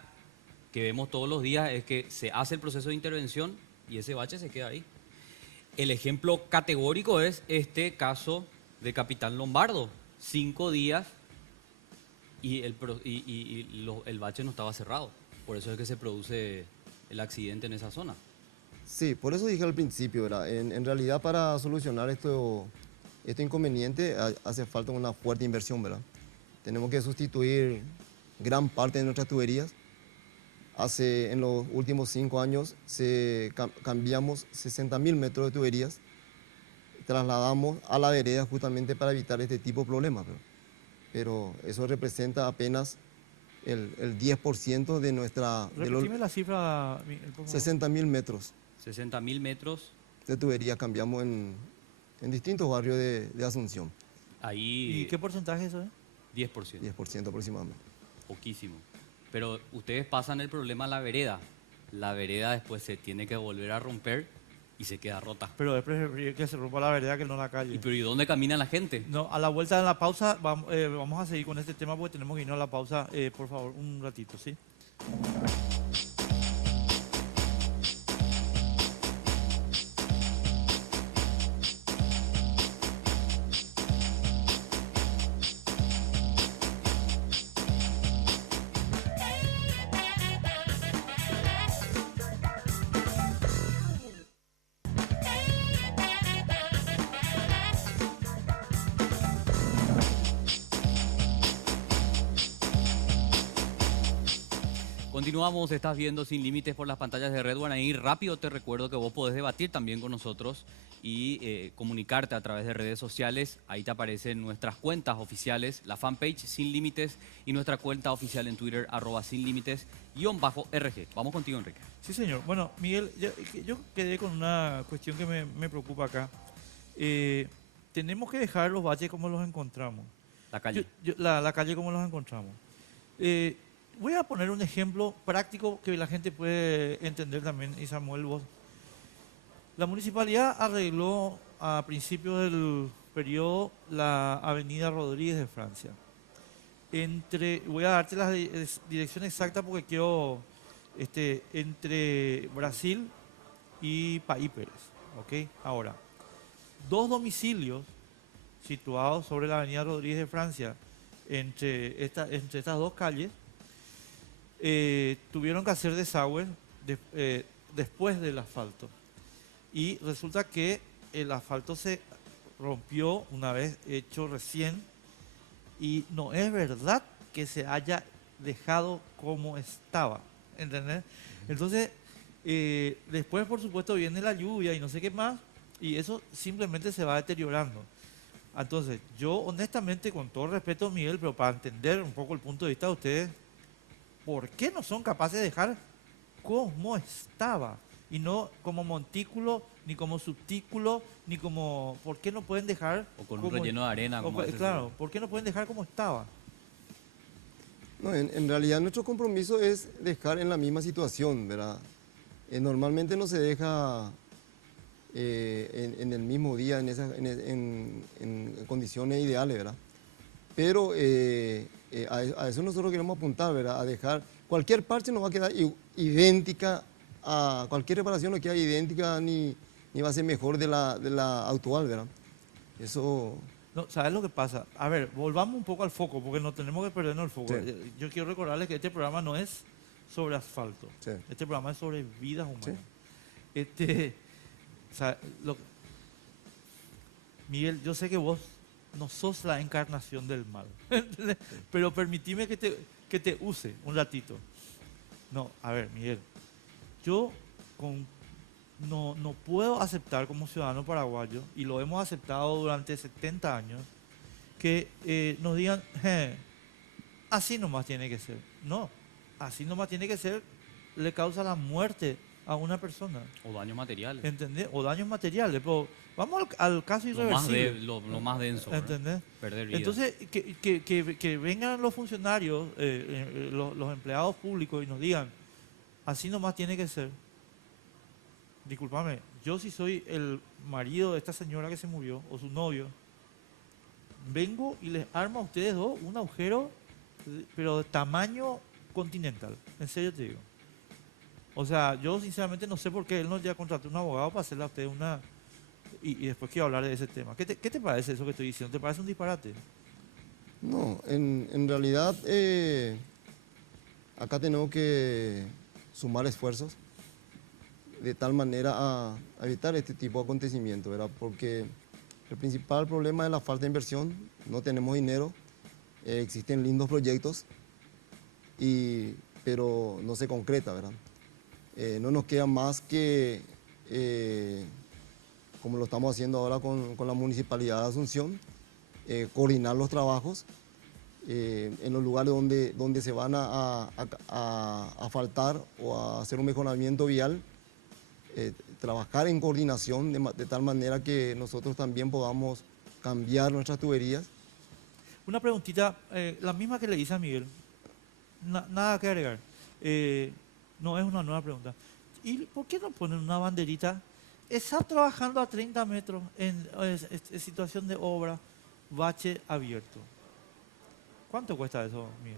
que vemos todos los días es que se hace el proceso de intervención y ese bache se queda ahí. El ejemplo categórico es este caso de Capitán Lombardo. 5 días y el bache no estaba cerrado. Por eso es que se produce el accidente en esa zona. Sí, por eso dije al principio, ¿verdad? En realidad, para solucionar este inconveniente hace falta una fuerte inversión, ¿verdad? Tenemos que sustituir gran parte de nuestras tuberías. En los últimos 5 años cambiamos 60.000 metros de tuberías, trasladamos a la vereda justamente para evitar este tipo de problemas. Pero eso representa apenas el 10% de nuestra... Repíteme la cifra, Miguel, por favor. 60.000 metros 60.000 metros. de tuberías cambiamos en distintos barrios de Asunción, Ahí ¿Y qué porcentaje eso es? 10%. 10% aproximadamente. Poquísimo. Pero ustedes pasan el problema a la vereda. La vereda después se tiene que volver a romper y se queda rota. Pero es preferible que se rompa la vereda que no la calle. ¿Y dónde camina la gente? No, a la vuelta de la pausa vamos a seguir con este tema porque tenemos que irnos a la pausa, por favor, un ratito, ¿sí? Continuamos, estás viendo Sin Límites por las pantallas de Red One. Y rápido te recuerdo que vos podés debatir también con nosotros y comunicarte a través de redes sociales. Ahí te aparecen nuestras cuentas oficiales, la fanpage Sin Límites y nuestra cuenta oficial en Twitter, @sinlímites_RG. Vamos contigo, Enrique. Sí, señor. Bueno, Miguel, yo quedé con una cuestión que me preocupa acá. Tenemos que dejar los baches como los encontramos. La calle. La calle como los encontramos. Voy a poner un ejemplo práctico que la gente puede entender también, y Samuel, vos. La municipalidad arregló a principios del periodo la avenida Rodríguez de Francia. Voy a darte la dirección exacta porque quiero, entre Brasil y País Pérez. ¿Ok? Ahora, 2 domicilios situados sobre la avenida Rodríguez de Francia, entre estas 2 calles, tuvieron que hacer desagüe después del asfalto. Y resulta que el asfalto se rompió una vez hecho recién y no es verdad que se haya dejado como estaba, ¿entendés? Entonces, después por supuesto viene la lluvia y no sé qué más y eso simplemente se va deteriorando. Entonces, yo honestamente, con todo respeto, Miguel, pero para entender un poco el punto de vista de ustedes, ¿por qué no son capaces de dejar como estaba? Y no como montículo, ni como subtículo, ni como... ¿Por qué no pueden dejar... O con un relleno de arena. Claro, ¿por qué no pueden dejar como estaba? No, en realidad nuestro compromiso es dejar en la misma situación, ¿verdad? Normalmente no se deja en el mismo día, en condiciones ideales, ¿verdad? Pero a eso nosotros queremos apuntar, ¿verdad? A dejar, cualquier parche no va a quedar idéntica, cualquier reparación no queda idéntica ni va a ser mejor de la actual, ¿verdad? Eso... No, ¿sabes lo que pasa? A ver, volvamos un poco al foco, porque no tenemos que perdernos el foco. Sí. Yo quiero recordarles que este programa no es sobre asfalto. Sí. Este programa es sobre vidas humanas. Sí. O sea, Miguel, yo sé que vos no sos la encarnación del mal, pero permitime que te use un ratito. No, a ver, Miguel, yo no puedo aceptar como ciudadano paraguayo, y lo hemos aceptado durante 70 años, que nos digan, así nomás tiene que ser. No, así nomás tiene que ser, le causa la muerte a una persona. O daños materiales. ¿Entendés? O daños materiales. Pero vamos al caso Lo más, irreversible. lo más denso. ¿verdad? ¿Entendés? Perder vida. Entonces, que vengan los funcionarios, los empleados públicos y nos digan, así nomás tiene que ser. Discúlpame, yo si soy el marido de esta señora que se murió, o su novio, vengo y les armo a ustedes dos un agujero, pero de tamaño continental. En serio te digo. O sea, yo sinceramente no sé por qué él no ya contrató un abogado para hacerle a usted una... Y después quiero hablar de ese tema. ¿Qué te parece eso que estoy diciendo? ¿Te parece un disparate? No, en realidad acá tenemos que sumar esfuerzos de tal manera a evitar este tipo de acontecimientos, ¿verdad? Porque el principal problema es la falta de inversión, no tenemos dinero, existen lindos proyectos, pero no se concreta, ¿verdad? No nos queda más que, como lo estamos haciendo ahora con la Municipalidad de Asunción, coordinar los trabajos en los lugares donde se van a asfaltar o a hacer un mejoramiento vial, trabajar en coordinación de tal manera que nosotros también podamos cambiar nuestras tuberías. Una preguntita, la misma que le hice a Miguel, nada que agregar. No es una nueva pregunta. ¿Y por qué no ponen una banderita? Está trabajando a 30 metros en situación de obra, bache abierto. ¿Cuánto cuesta eso, Miguel?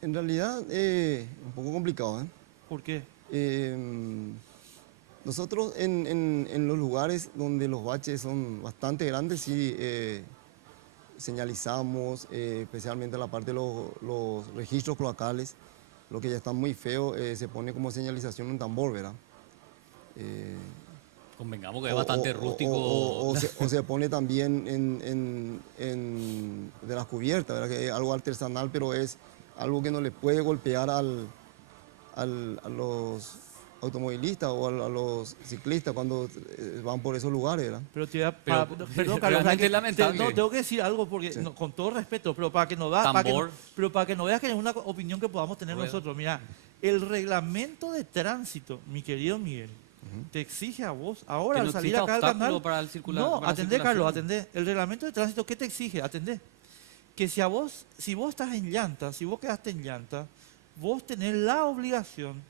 En realidad un poco complicado, ¿eh? ¿Por qué? Nosotros en los lugares donde los baches son bastante grandes, sí señalizamos, especialmente la parte de los registros cloacales, lo que ya está muy feo, se pone como señalización un tambor, ¿verdad? Convengamos que es bastante rústico. O se pone también de las cubiertas, ¿verdad? Que es algo artesanal, pero es algo que no le puede golpear a los automovilistas o a los ciclistas cuando van por esos lugares, ¿verdad? Pero te voy a- Pero perdón, Carlos, realmente que- es lamentable. no, tengo que decir algo porque, Sí. no, con todo respeto, pero para que no da, Tambor. pero para que no veas que es una opinión que podamos tener Rueda. nosotros. Mira, el reglamento de tránsito, mi querido Miguel, te exige a vos, ahora Que no al salir exista acá al obstáculo canal, para el circular. no, para la atendé, Carlos, circulación. atendé. El reglamento de tránsito, ¿qué te exige? Atendé. Que si vos estás en llanta, si vos quedaste en llanta, vos tenés la obligación,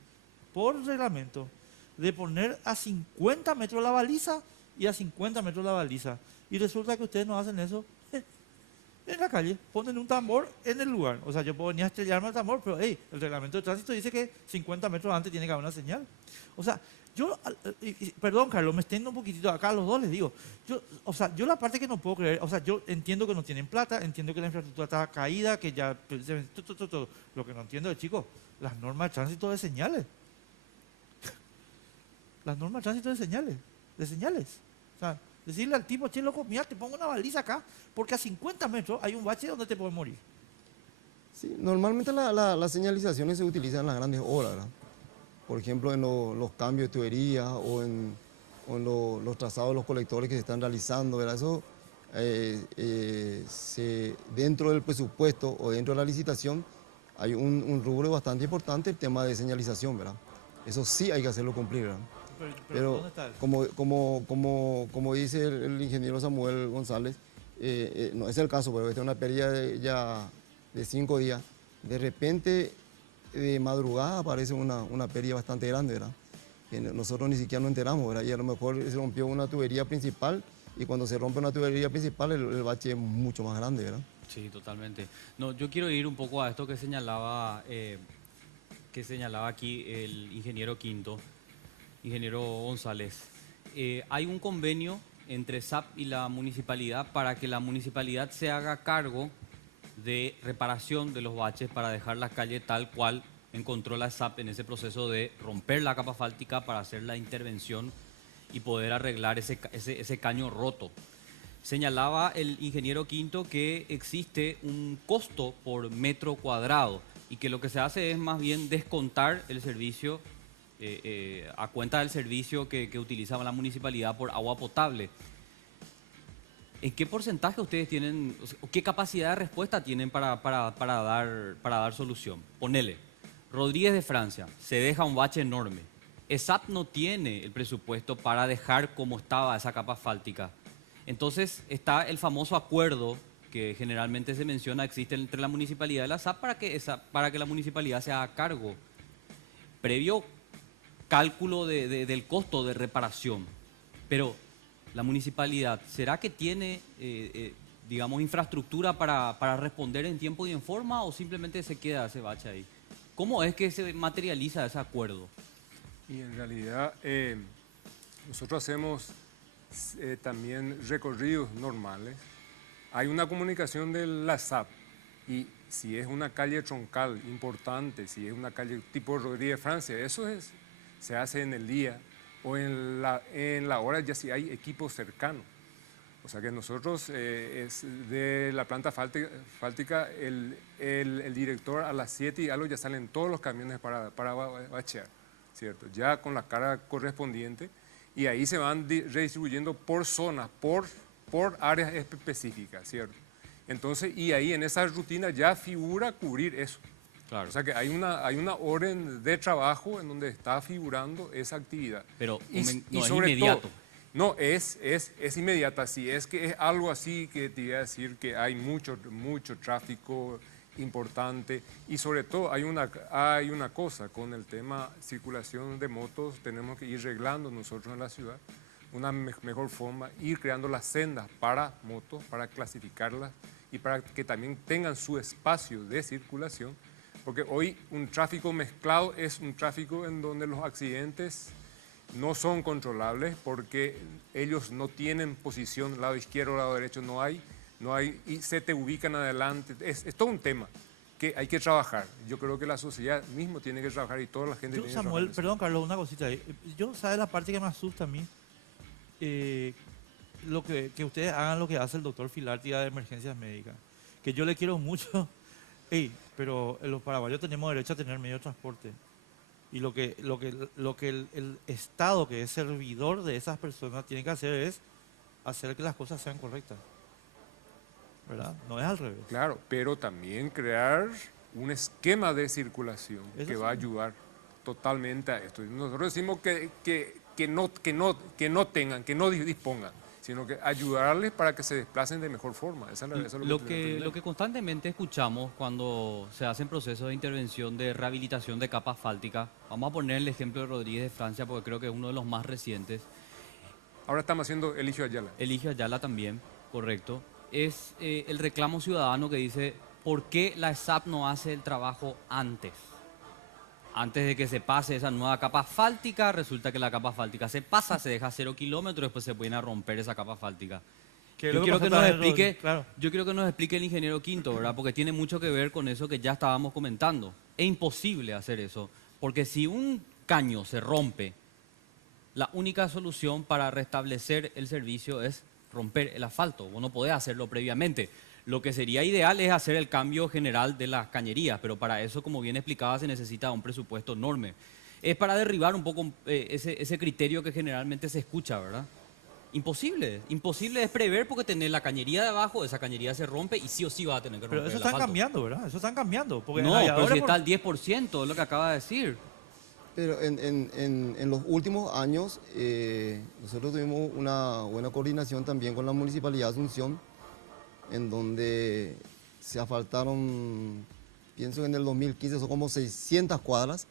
por reglamento, de poner a 50 metros la baliza y a 50 metros la baliza. Y resulta que ustedes no hacen eso en la calle, ponen un tambor en el lugar. O sea, yo puedo venir a estrellarme al tambor, pero hey, el reglamento de tránsito dice que 50 metros antes tiene que haber una señal. O sea, perdón, Carlos, me extiendo un poquitito acá a los dos, les digo. Yo la parte que no puedo creer, o sea, yo entiendo que no tienen plata, entiendo que la infraestructura está caída, que ya... todo. Lo que no entiendo es, chicos, las normas de tránsito de señales. Las normas de tránsito de señales. O sea, decirle al tipo, che, loco, mira, te pongo una baliza acá, porque a 50 metros hay un bache donde te puedes morir. Sí, normalmente las señalizaciones se utilizan en las grandes obras, ¿verdad? Por ejemplo, en los cambios de tubería o en los trazados de los colectores que se están realizando, ¿verdad? Eso, dentro del presupuesto o dentro de la licitación, hay un rubro bastante importante, el tema de señalización, ¿verdad? Eso sí hay que hacerlo cumplir, ¿verdad? Pero ¿dónde está eso? como dice el ingeniero Samuel González, no es el caso, pero esta es una pérdida de 5 días. De repente, de madrugada aparece una pérdida bastante grande, ¿verdad? Que nosotros ni siquiera nos enteramos, ¿verdad? Y a lo mejor se rompió una tubería principal y cuando se rompe una tubería principal el bache es mucho más grande, ¿verdad? Sí, totalmente. No, yo quiero ir un poco a esto que señalaba aquí el ingeniero Quinto, ingeniero González. Hay un convenio entre SAP y la municipalidad para que la municipalidad se haga cargo de reparación de los baches para dejar la calle tal cual encontró la SAP en ese proceso de romper la capa asfáltica para hacer la intervención y poder arreglar ese caño roto. Señalaba el ingeniero Quinto que existe un costo por metro cuadrado y que lo que se hace es más bien descontar el servicio a cuenta del servicio que utilizaba la municipalidad por agua potable. ¿En qué porcentaje ustedes tienen, o qué capacidad de respuesta tienen para dar solución? Ponele, Rodríguez de Francia, se deja un bache enorme. ESAP no tiene el presupuesto para dejar como estaba esa capa asfáltica. Entonces está el famoso acuerdo que generalmente se menciona, existe entre la municipalidad y la SAP para que la municipalidad se haga cargo. Previo cálculo del costo de reparación. Pero la municipalidad, ¿será que tiene, digamos, infraestructura para responder en tiempo y en forma o simplemente se queda ese bache ahí? ¿Cómo es que se materializa ese acuerdo? Y en realidad nosotros hacemos también recorridos normales. Hay una comunicación de la SAP y si es una calle troncal importante, si es una calle tipo Rodríguez Francia, eso se hace en el día o en la hora ya si hay equipo cercano. O sea que nosotros, es de la planta asfáltica, el director a las 7 y algo ya salen todos los camiones para bachear, ¿cierto? Ya con la carga correspondiente y ahí se van redistribuyendo por zonas, por áreas específicas, ¿cierto? Entonces, y ahí en esa rutina ya figura cubrir eso. Claro. O sea que hay una orden de trabajo en donde está figurando esa actividad. Pero y no es sobre inmediato. todo, no, es inmediata. Si es que es algo así que te iba a decir que hay mucho tráfico importante y sobre todo hay una cosa con el tema circulación de motos, tenemos que ir arreglando nosotros en la ciudad una mejor forma, ir creando las sendas para motos, para clasificarlas y para que también tengan su espacio de circulación, porque hoy un tráfico mezclado es un tráfico en donde los accidentes no son controlables porque ellos no tienen posición, lado izquierdo, lado derecho, no hay, y se te ubican adelante. Es todo un tema que hay que trabajar. Yo creo que la sociedad mismo tiene que trabajar y toda la gente tiene que trabajar. Samuel, perdón Carlos, una cosita ahí. ¿Sabes la parte que me asusta a mí? Que ustedes hagan lo que hace el doctor Filartia de emergencias médicas. Que yo le quiero mucho, pero los paraguayos tenemos derecho a tener medio de transporte. Y lo que el Estado, que es servidor de esas personas, tiene que hacer es hacer que las cosas sean correctas. ¿Verdad? No es al revés. Claro, pero también crear un esquema de circulación Eso que sí. va a ayudar totalmente a esto. Nosotros decimos que no dispongan, sino que ayudarles para que se desplacen de mejor forma. Eso es Lo que constantemente escuchamos cuando se hacen procesos de intervención de rehabilitación de capa asfáltica, vamos a poner el ejemplo de Rodríguez de Francia porque creo que es uno de los más recientes, Ahora estamos haciendo Eligio Ayala. Eligio Ayala también, correcto, es el reclamo ciudadano que dice, ¿por qué la ESAP no hace el trabajo antes? Antes de que se pase esa nueva capa asfáltica, resulta que la capa asfáltica se pasa, se deja 0 kilómetros, después se pueden a romper esa capa asfáltica. Yo quiero que nos explique el ingeniero Quinto, ¿verdad? Porque tiene mucho que ver con eso que ya estábamos comentando. Es imposible hacer eso, porque si un caño se rompe, la única solución para restablecer el servicio es romper el asfalto. Vos no podés hacerlo previamente. Lo que sería ideal es hacer el cambio general de las cañerías, pero para eso, como bien explicaba, se necesita un presupuesto enorme. Es para derribar un poco ese criterio que generalmente se escucha, ¿verdad? Imposible es prever porque tenés la cañería de abajo, esa cañería se rompe y sí o sí va a tener que romper Pero eso el están asfalto. cambiando, ¿verdad? Eso están cambiando. Porque No, pero si ahora está al 10%, es lo que acaba de decir. Pero en los últimos años nosotros tuvimos una buena coordinación también con la Municipalidad de Asunción, en donde se asfaltaron, pienso que en el 2015 son como 600 cuadras,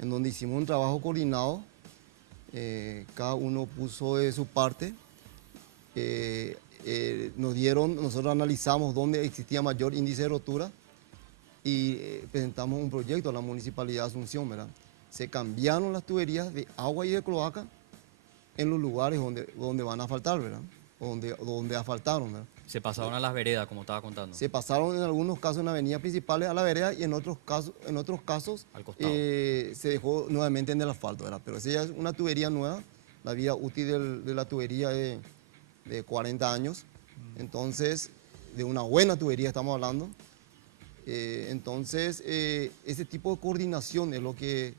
en donde hicimos un trabajo coordinado, cada uno puso de su parte, nosotros analizamos dónde existía mayor índice de rotura y presentamos un proyecto a la Municipalidad de Asunción, ¿verdad? Se cambiaron las tuberías de agua y de cloaca en los lugares donde van a asfaltar, ¿verdad? Donde asfaltaron, ¿verdad? Se pasaron a las veredas, como estaba contando. Se pasaron en algunos casos en avenidas principales a la vereda y en otros casos Al costado. se dejó nuevamente en el asfalto, ¿verdad? Pero esa ya es una tubería nueva, la vida útil de la tubería de 40 años, entonces de una buena tubería estamos hablando. Entonces ese tipo de coordinación es lo que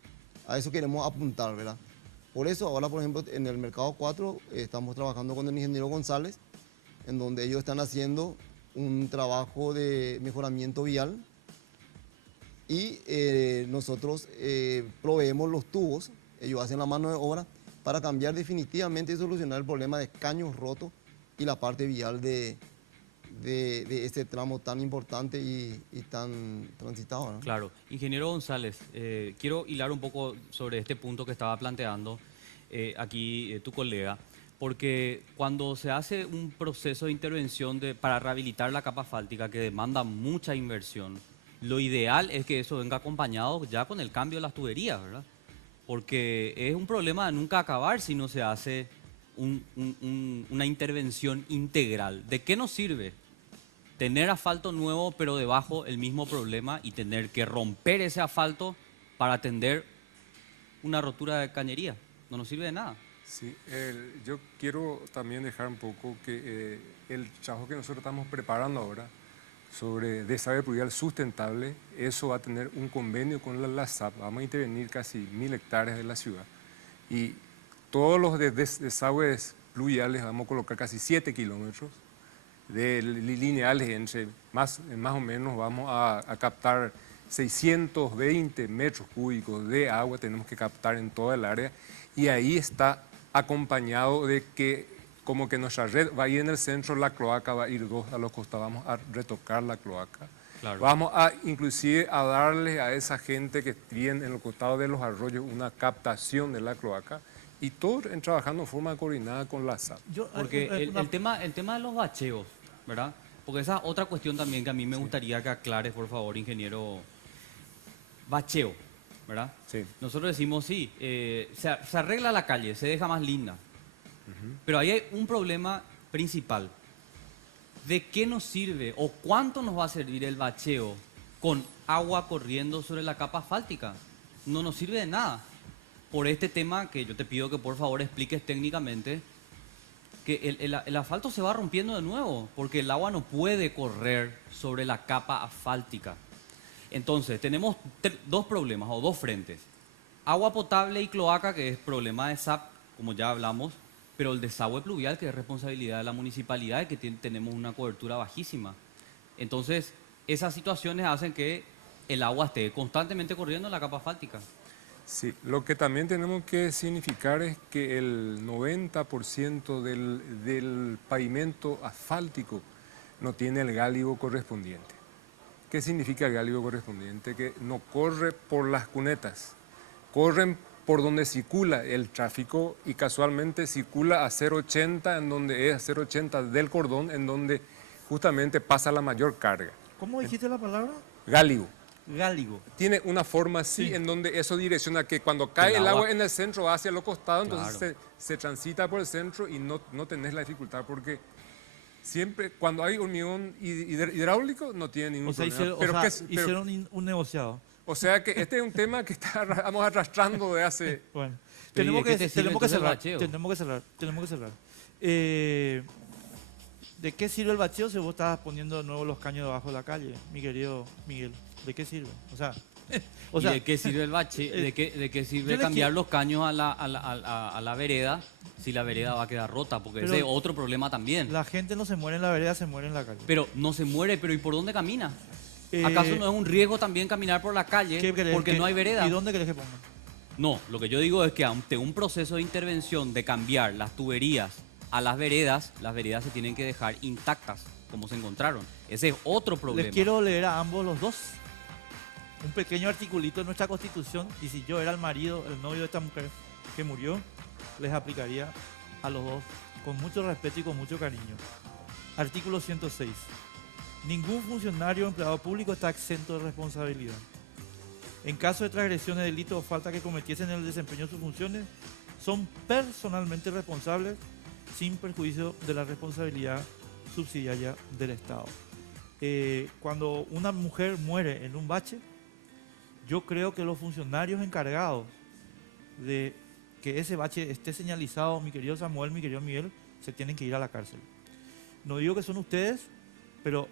a eso queremos apuntar, ¿verdad? Por eso ahora, por ejemplo, en el Mercado 4 estamos trabajando con el ingeniero González, en donde ellos están haciendo un trabajo de mejoramiento vial y nosotros proveemos los tubos ellos hacen la mano de obra para cambiar definitivamente y solucionar el problema de caños rotos y la parte vial de este tramo tan importante y tan transitado, ¿no? Claro. Ingeniero González, quiero hilar un poco sobre este punto que estaba planteando aquí tu colega, porque cuando se hace un proceso de intervención para rehabilitar la capa asfáltica que demanda mucha inversión, lo ideal es que eso venga acompañado ya con el cambio de las tuberías, ¿verdad? Porque es un problema de nunca acabar si no se hace una intervención integral. ¿De qué nos sirve tener asfalto nuevo pero debajo el mismo problema y tener que romper ese asfalto para atender una rotura de cañería? No nos sirve de nada. Sí, yo quiero también dejar un poco que el trabajo que nosotros estamos preparando ahora sobre desarrollo pluvial sustentable, eso va a tener un convenio con la SAP, vamos a intervenir casi 1000 hectáreas de la ciudad y todos los desagües pluviales vamos a colocar casi 7 kilómetros de lineales, entre más o menos vamos a captar 620 metros cúbicos de agua, tenemos que captar en toda el área y ahí está acompañado de que como que nuestra red va a ir en el centro, la cloaca va a ir 2 a los costados, vamos a retocar la cloaca. Claro. Vamos a inclusive a darle a esa gente que viene en los costados de los arroyos una captación de la cloaca y todos trabajando de forma coordinada con la SAP. Porque el tema de los bacheos, ¿verdad? Porque esa es otra cuestión también que a mí me gustaría que aclares, por favor, ingeniero. Bacheo, ¿verdad? Sí. Nosotros decimos, sí, se arregla la calle, se deja más linda. Pero ahí hay un problema principal. ¿De qué nos sirve o cuánto nos va a servir el bacheo con agua corriendo sobre la capa asfáltica? No nos sirve de nada. Por este tema que yo te pido que por favor expliques técnicamente, que el asfalto se va rompiendo de nuevo, porque el agua no puede correr sobre la capa asfáltica. Entonces, tenemos dos problemas o dos frentes. Agua potable y cloaca, que es problema de SAP, como ya hablamos, pero el desagüe pluvial, que es responsabilidad de la municipalidad y que tenemos una cobertura bajísima. Entonces, esas situaciones hacen que el agua esté constantemente corriendo en la capa asfáltica. Sí, lo que también tenemos que significar es que el 90% del pavimento asfáltico no tiene el gálibo correspondiente. ¿Qué significa el gálibo correspondiente? Que no corre por las cunetas, corren por donde circula el tráfico y casualmente circula a 0,80 en donde es a 0,80 del cordón en donde justamente pasa la mayor carga. ¿Cómo dijiste la palabra? Gálibo. Gáligo. Tiene una forma así Sí. en donde eso direcciona que cuando cae el agua en el centro va hacia los costados, Claro. entonces se transita por el centro y no tenés la dificultad porque siempre cuando hay hormigón hidráulico no tiene ningún O sea, problema. hicieron un negociado. O sea que este es un tema que estamos arrastrando de hace... Bueno, Pero ¿y tenemos de qué que, te sirve tenemos que entonces el cerrar. bacheo? Tenemos que cerrar. ¿De qué sirve el bacheo si vos estabas poniendo de nuevo los caños debajo de la calle, mi querido Miguel? ¿De qué sirve? ¿Y de qué sirve el bache? ¿De qué sirve yo le cambiar quiero- los caños a la vereda si la vereda va a quedar rota? Porque Pero ese es otro problema también. La gente no se muere en la vereda, se muere en la calle. Pero no se muere, pero ¿y por dónde camina? Eh, ¿Acaso no es un riesgo también caminar por la calle ¿qué querés? porque no hay vereda? ¿Y dónde querés que ponga? No, lo que yo digo es que ante un proceso de intervención de cambiar las tuberías a las veredas se tienen que dejar intactas como se encontraron. Ese es otro problema. Les quiero leer a ambos los dos un pequeño articulito de nuestra Constitución y si yo era el marido, el novio de esta mujer que murió, les aplicaría a los dos con mucho respeto y con mucho cariño. Artículo 106. Ningún funcionario o empleado público está exento de responsabilidad. En caso de transgresiones, delitos o falta que cometiesen en el desempeño de sus funciones, son personalmente responsables sin perjuicio de la responsabilidad subsidiaria del Estado. Cuando una mujer muere en un bache, yo creo que los funcionarios encargados de que ese bache esté señalizado, mi querido Samuel, mi querido Miguel, se tienen que ir a la cárcel. No digo que son ustedes, pero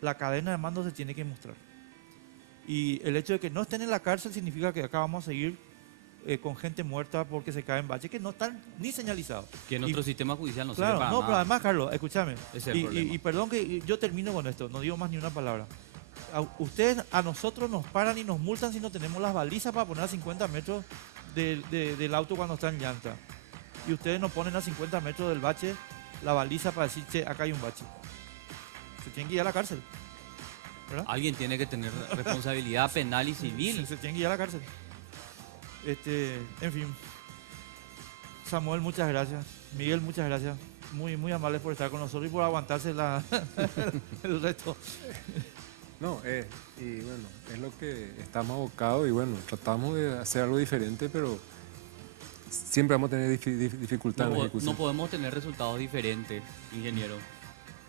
la cadena de mando se tiene que mostrar. Y el hecho de que no estén en la cárcel significa que acá vamos a seguir con gente muerta porque se cae en bache, que no están ni señalizados. Que nuestro sistema judicial no Claro, sirve para no, nada. pero además, Carlos, escúchame. Ese es el problema. Y perdón que yo termino con esto, no digo más ni una palabra. Ustedes a nosotros nos paran y nos multan si no tenemos las balizas para poner a 50 metros del auto cuando está en llanta. Y ustedes nos ponen a 50 metros del bache la baliza para decir, che, acá hay un bache. Se tienen que ir a la cárcel. ¿Verdad? Alguien tiene que tener responsabilidad penal y civil. Se tienen que ir a la cárcel. En fin. Samuel, muchas gracias. Miguel, muchas gracias. Muy, muy amables por estar con nosotros y por aguantarse el resto. No, y bueno, es lo que estamos abocados y bueno, tratamos de hacer algo diferente, pero siempre vamos a tener dificultades en la ejecución. No podemos tener resultados diferentes, ingeniero,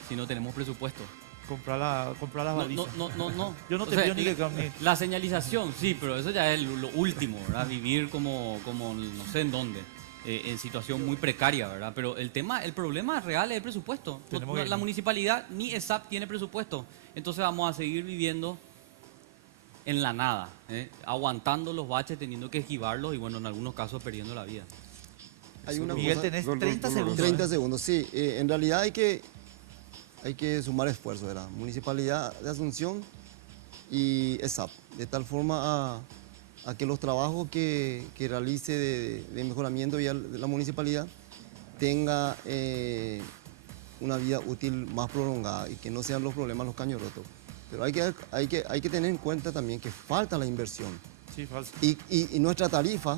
si no tenemos presupuesto. Comprar las balizas. No. Yo no te O sea, pido ni que cambie. La señalización, sí, pero eso ya es lo último, ¿verdad? Vivir como no sé en dónde, en situación muy precaria, ¿verdad? Pero el problema real es el presupuesto. La municipalidad ni ESAP tiene presupuesto. Entonces vamos a seguir viviendo en la nada, aguantando los baches, teniendo que esquivarlos y bueno, en algunos casos perdiendo la vida. Hay una Miguel, cosa- tenés 30 segundos. 30 segundos, sí. En realidad hay que sumar esfuerzos de la Municipalidad de Asunción y ESAP, de tal forma a que los trabajos que realice de mejoramiento vial de la municipalidad tenga una vida útil más prolongada y que no sean los problemas los caños rotos. Pero hay que tener en cuenta también que falta la inversión. Sí, falso. Y nuestra tarifa,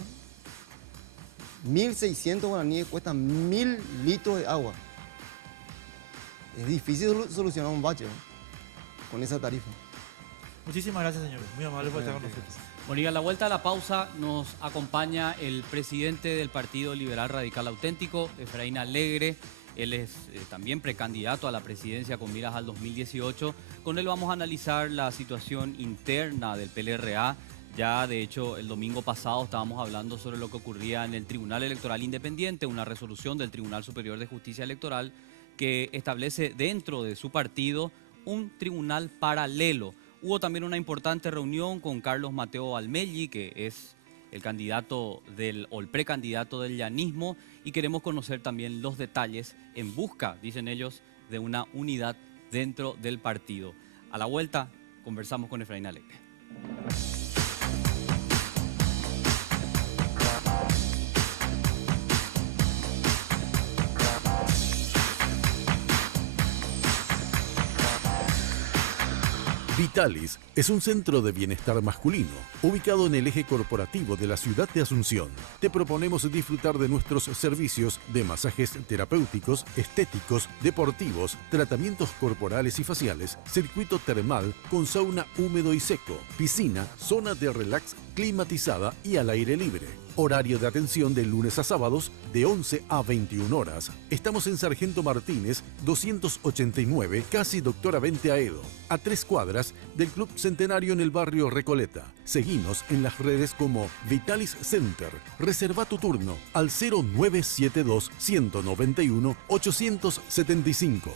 1.600 guaraníes cuesta 1.000 litros de agua. Es difícil solucionar un bache, ¿no?, con esa tarifa. Muchísimas gracias, señor. Muy amable por estar con nosotros. Bueno, y a la vuelta a la pausa nos acompaña el presidente del Partido Liberal Radical Auténtico, Efraín Alegre. Él es también precandidato a la presidencia con miras al 2018. Con él vamos a analizar la situación interna del PLRA. Ya, de hecho, el domingo pasado estábamos hablando sobre lo que ocurría en el Tribunal Electoral Independiente, una resolución del Tribunal Superior de Justicia Electoral que establece dentro de su partido un tribunal paralelo. Hubo también una importante reunión con Carlos Mateo Almelli, que es el candidato o el precandidato del llanismo, y queremos conocer también los detalles en busca, dicen ellos, de una unidad dentro del partido. A la vuelta conversamos con Efraín Alegre. Vitalis es un centro de bienestar masculino, ubicado en el eje corporativo de la ciudad de Asunción. Te proponemos disfrutar de nuestros servicios de masajes terapéuticos, estéticos, deportivos, tratamientos corporales y faciales, circuito termal con sauna húmedo y seco, piscina, zona de relax climatizada y al aire libre. Horario de atención de lunes a sábados de 11 a 21 horas. Estamos en Sargento Martínez, 289, casi Doctora Vente Aedo, a 3 cuadras del Club Centenario en el barrio Recoleta. Seguinos en las redes como Vitalis Center. Reserva tu turno al 0972 191 875.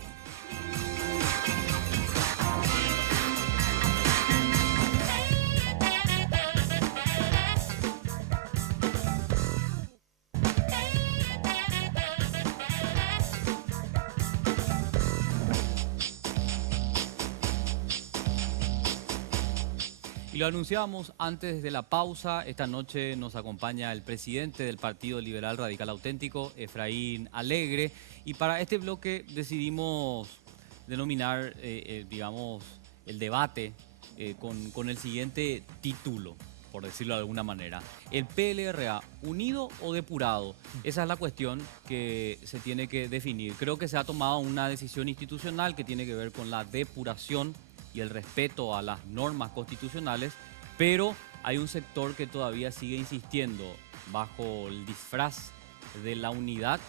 Y lo anunciábamos antes de la pausa. Esta noche nos acompaña el presidente del Partido Liberal Radical Auténtico, Efraín Alegre. Y para este bloque decidimos denominar, digamos, el debate con el siguiente título, por decirlo de alguna manera. ¿El PLRA unido o depurado? Esa es la cuestión que se tiene que definir. Creo que se ha tomado una decisión institucional que tiene que ver con la depuración y el respeto a las normas constitucionales, pero hay un sector que todavía sigue insistiendo, bajo el disfraz de la unidad,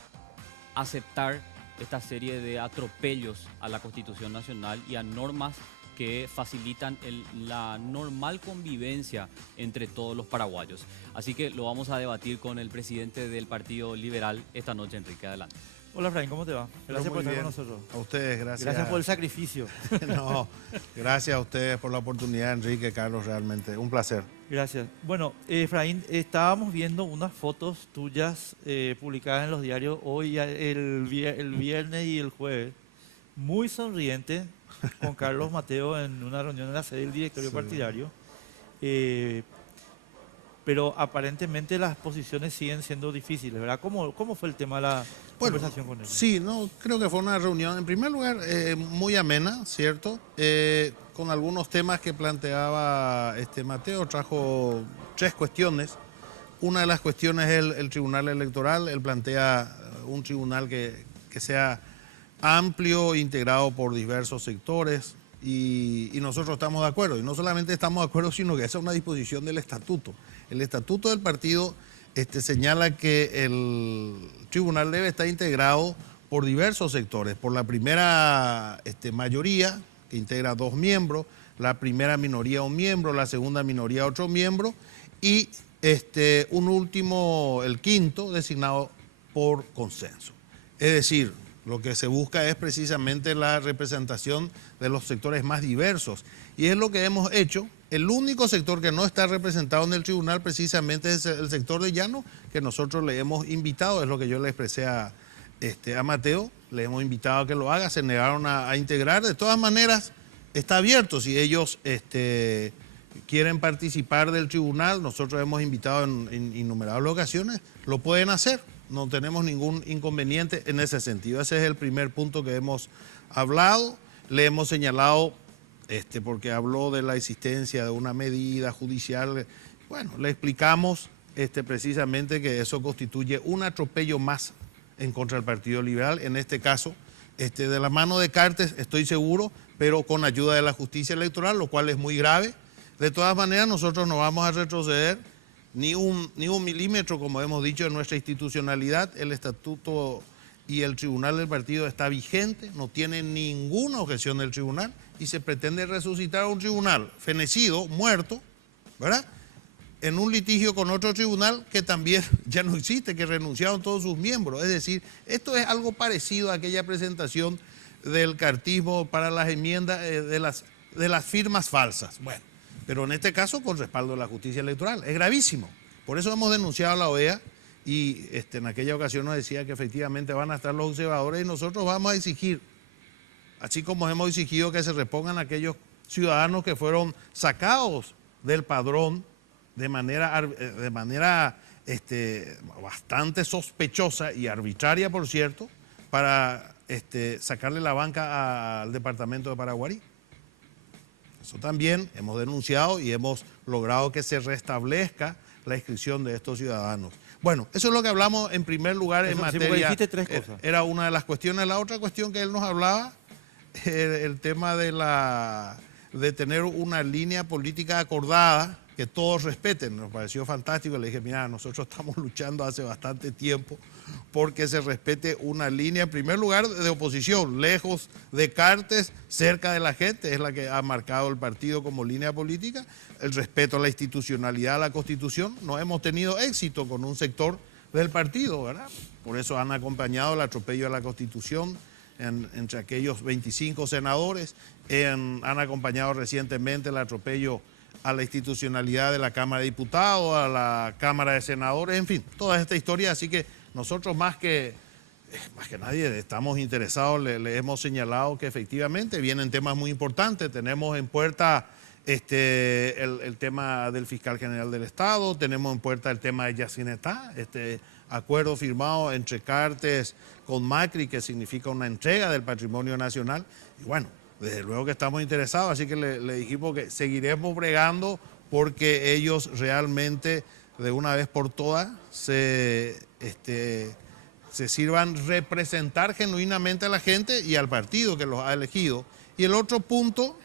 aceptar esta serie de atropellos a la Constitución Nacional y a normas que facilitan la normal convivencia entre todos los paraguayos. Así que lo vamos a debatir con el presidente del Partido Liberal esta noche, Enrique. Adelante. Hola, Efraín, ¿cómo te va? Gracias por estar con Bien. nosotros. A ustedes, gracias. Gracias por el sacrificio. No, gracias a ustedes por la oportunidad, Enrique, Carlos, realmente un placer. Gracias. Bueno, Efraín, estábamos viendo unas fotos tuyas publicadas en los diarios hoy, el viernes y el jueves, muy sonriente, con Carlos Mateo en una reunión en la sede del directorio Sí. partidario. pero aparentemente las posiciones siguen siendo difíciles, ¿verdad? ¿Cómo fue el tema de la conversación con ellos? Sí, no, creo que fue una reunión, en primer lugar, muy amena, ¿cierto? Con algunos temas que planteaba Mateo, trajo 3 cuestiones. Una de las cuestiones es el Tribunal Electoral. Él plantea un tribunal que sea amplio, integrado por diversos sectores, y nosotros estamos de acuerdo. Y no solamente estamos de acuerdo, sino que esa es una disposición del estatuto. El estatuto del partido señala que el tribunal debe estar integrado por diversos sectores. Por la primera mayoría, que integra 2 miembros, la primera minoría 1 miembro, la segunda minoría otro miembro, y un último, el quinto, designado por consenso. Es decir, lo que se busca es precisamente la representación de los sectores más diversos. Y es lo que hemos hecho. El único sector que no está representado en el tribunal precisamente es el sector de llano, que nosotros le hemos invitado, es lo que yo le expresé a Mateo, le hemos invitado a que lo haga, se negaron a integrar. De todas maneras, está abierto. Si ellos quieren participar del tribunal, nosotros hemos invitado en innumerables ocasiones, lo pueden hacer. No tenemos ningún inconveniente en ese sentido. Ese es el primer punto que hemos hablado. Le hemos señalado, porque habló de la existencia de una medida judicial. Bueno, le explicamos precisamente que eso constituye un atropello más en contra del Partido Liberal. En este caso, de la mano de Cartes, estoy seguro, pero con ayuda de la justicia electoral, lo cual es muy grave. De todas maneras, nosotros no vamos a retroceder ni un milímetro, como hemos dicho, en nuestra institucionalidad. El estatuto y el tribunal del partido está vigente, no tiene ninguna objeción del tribunal, y se pretende resucitar un tribunal fenecido, muerto, ¿verdad?, en un litigio con otro tribunal que también ya no existe, que renunciaron todos sus miembros. Es decir, esto es algo parecido a aquella presentación del cartismo para las enmiendas de las firmas falsas. Bueno, pero en este caso con respaldo de la justicia electoral. Es gravísimo. Por eso hemos denunciado a la OEA, y en aquella ocasión nos decía que efectivamente van a estar los observadores, y nosotros vamos a exigir, así como hemos exigido que se repongan aquellos ciudadanos que fueron sacados del padrón de manera bastante sospechosa y arbitraria, por cierto, para sacarle la banca al departamento de Paraguarí. Eso también hemos denunciado y hemos logrado que se restablezca la inscripción de estos ciudadanos. Bueno, eso es lo que hablamos en primer lugar en materia. Sí, dijiste 3 cosas. Era una de las cuestiones. La otra cuestión que él nos hablaba, el tema de tener una línea política acordada que todos respeten. Nos pareció fantástico. Le dije, mira, nosotros estamos luchando hace bastante tiempo porque se respete una línea, en primer lugar, de oposición, lejos de Cartes, cerca de la gente, es la que ha marcado el partido como línea política, el respeto a la institucionalidad, a la Constitución. No hemos tenido éxito con un sector del partido, ¿verdad? Por eso han acompañado el atropello a la Constitución entre aquellos 25 senadores, han acompañado recientemente el atropello a la institucionalidad de la Cámara de Diputados, a la Cámara de Senadores, en fin, toda esta historia. Así que nosotros más que nadie estamos interesados, le hemos señalado que efectivamente vienen temas muy importantes. Tenemos en puerta el tema del fiscal general del Estado, tenemos en puerta el tema de Yacinetá, acuerdo firmado entre Cartes con Macri, que significa una entrega del patrimonio nacional. Y bueno, desde luego que estamos interesados, así que le dijimos que seguiremos bregando porque ellos realmente, de una vez por todas, se sirvan representar genuinamente a la gente y al partido que los ha elegido. Y el otro punto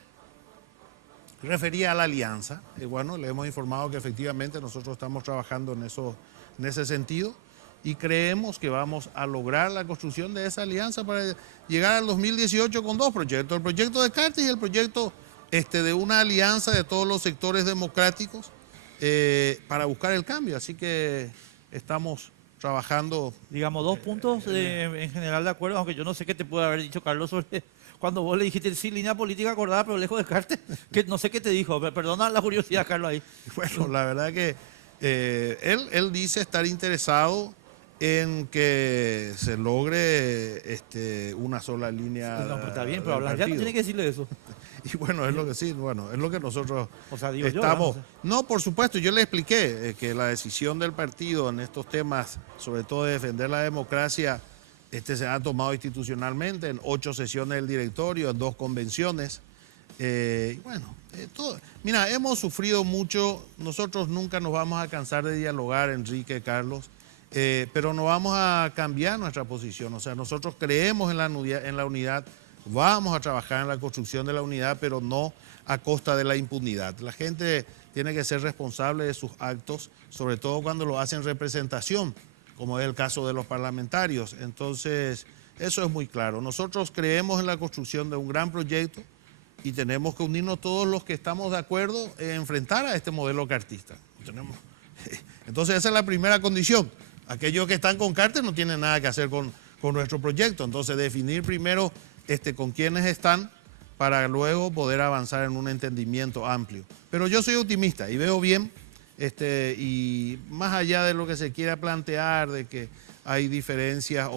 refería a la alianza. Y bueno, le hemos informado que efectivamente nosotros estamos trabajando en ese sentido, y creemos que vamos a lograr la construcción de esa alianza para llegar al 2018 con 2 proyectos, el proyecto de Cartes y el proyecto de una alianza de todos los sectores democráticos para buscar el cambio. Así que estamos trabajando. Digamos, 2 puntos en general de acuerdo, aunque yo no sé qué te puede haber dicho Carlos sobre cuando vos le dijiste, sí, línea política acordada, pero lejos de Cartes, que no sé qué te dijo. Perdona la curiosidad, Carlos, ahí. Bueno, la verdad que él dice estar interesado en que se logre una sola línea. No, pero está bien, pero hablar ya no tiene que decirle eso. Y bueno, es lo que sí, bueno, es lo que nosotros O sea, digo yo, estamos... ¿verdad? No, por supuesto, yo le expliqué que la decisión del partido en estos temas, sobre todo de defender la democracia, se ha tomado institucionalmente en 8 sesiones del directorio, en 2 convenciones. Mira, hemos sufrido mucho, nosotros nunca nos vamos a cansar de dialogar, Enrique, Carlos, pero no vamos a cambiar nuestra posición. O sea, nosotros creemos en la unidad, vamos a trabajar en la construcción de la unidad, pero no a costa de la impunidad. La gente tiene que ser responsable de sus actos, sobre todo cuando lo hacen representación, como es el caso de los parlamentarios. Entonces, eso es muy claro. Nosotros creemos en la construcción de un gran proyecto y tenemos que unirnos todos los que estamos de acuerdo en enfrentar a este modelo cartista. Entonces, esa es la primera condición. Aquellos que están con Carter no tienen nada que hacer con nuestro proyecto. Entonces, definir primero con quiénes están para luego poder avanzar en un entendimiento amplio. Pero yo soy optimista y veo bien, y más allá de lo que se quiera plantear, de que hay diferencias,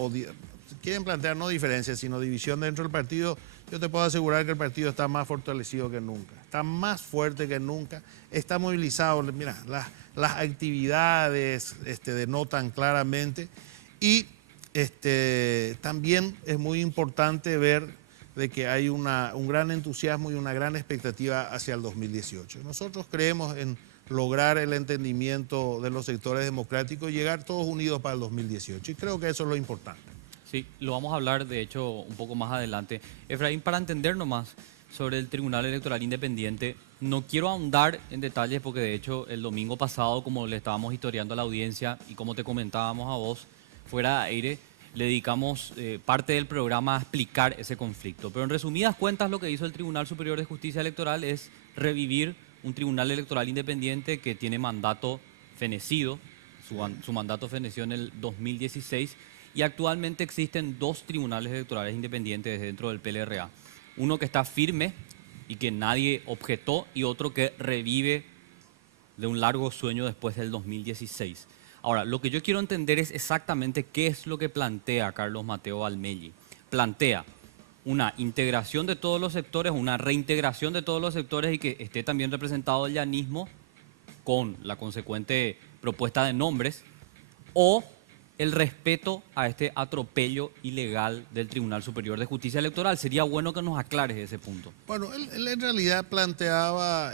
quieren plantear no diferencias, sino división dentro del partido, yo te puedo asegurar que el partido está más fortalecido que nunca, está más fuerte que nunca, está movilizado, mira, las actividades denotan claramente, y también es muy importante ver de que hay un gran entusiasmo y una gran expectativa hacia el 2018. Nosotros creemos en lograr el entendimiento de los sectores democráticos y llegar todos unidos para el 2018. Y creo que eso es lo importante. Sí, lo vamos a hablar, de hecho, un poco más adelante. Efraín, para entender nomás sobre el Tribunal Electoral Independiente, no quiero ahondar en detalles porque, de hecho, el domingo pasado, como le estábamos historiando a la audiencia y como te comentábamos a vos, fuera de aire, le dedicamos parte del programa a explicar ese conflicto. Pero en resumidas cuentas, lo que hizo el Tribunal Superior de Justicia Electoral es revivir un Tribunal Electoral Independiente que tiene mandato fenecido, su mandato feneció en el 2016, y actualmente existen 2 tribunales electorales independientes dentro del PLRA. Uno que está firme y que nadie objetó, y otro que revive de un largo sueño después del 2016. Ahora, lo que yo quiero entender es exactamente qué es lo que plantea Carlos Mateo Almelli. Plantea una integración de todos los sectores, una reintegración de todos los sectores y que esté también representado el llanismo con la consecuente propuesta de nombres, o el respeto a este atropello ilegal del Tribunal Superior de Justicia Electoral. Sería bueno que nos aclares ese punto. Bueno, él en realidad plantea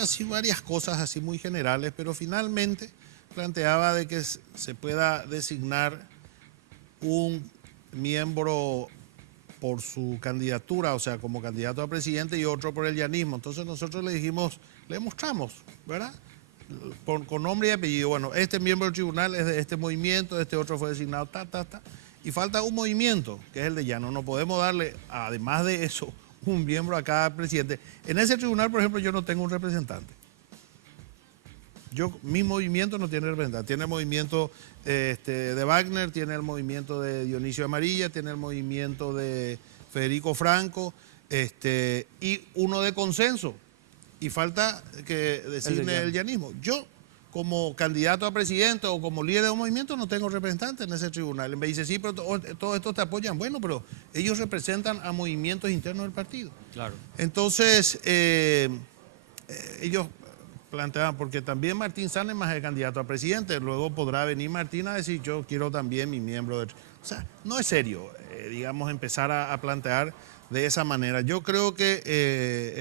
así varias cosas así muy generales, pero finalmente planteaba de que se pueda designar un miembro por su candidatura, o sea, como candidato a presidente, y otro por el llanismo. Entonces nosotros le mostramos, ¿verdad? Con nombre y apellido. Bueno, este miembro del tribunal es de este movimiento, este otro fue designado, y falta un movimiento, que es el de llano. No podemos darle, además de eso, un miembro a cada presidente. En ese tribunal, por ejemplo, yo no tengo un representante. Mi movimiento no tiene representante. Tiene el movimiento de Wagner, tiene el movimiento de Dionisio Amarilla, tiene el movimiento de Federico Franco, y uno de consenso. Y falta que designe el llanismo. Yo, como candidato a presidente o como líder de un movimiento, no tengo representante en ese tribunal. Me dice, sí, pero todos estos te apoyan. Bueno, pero ellos representan a movimientos internos del partido. Claro. Entonces, ellos planteaban, porque también Martín Sánemas es candidato a presidente, luego podrá venir Martín a decir, yo quiero también mi miembro de... O sea, no es serio, digamos, empezar a plantear de esa manera. Yo creo que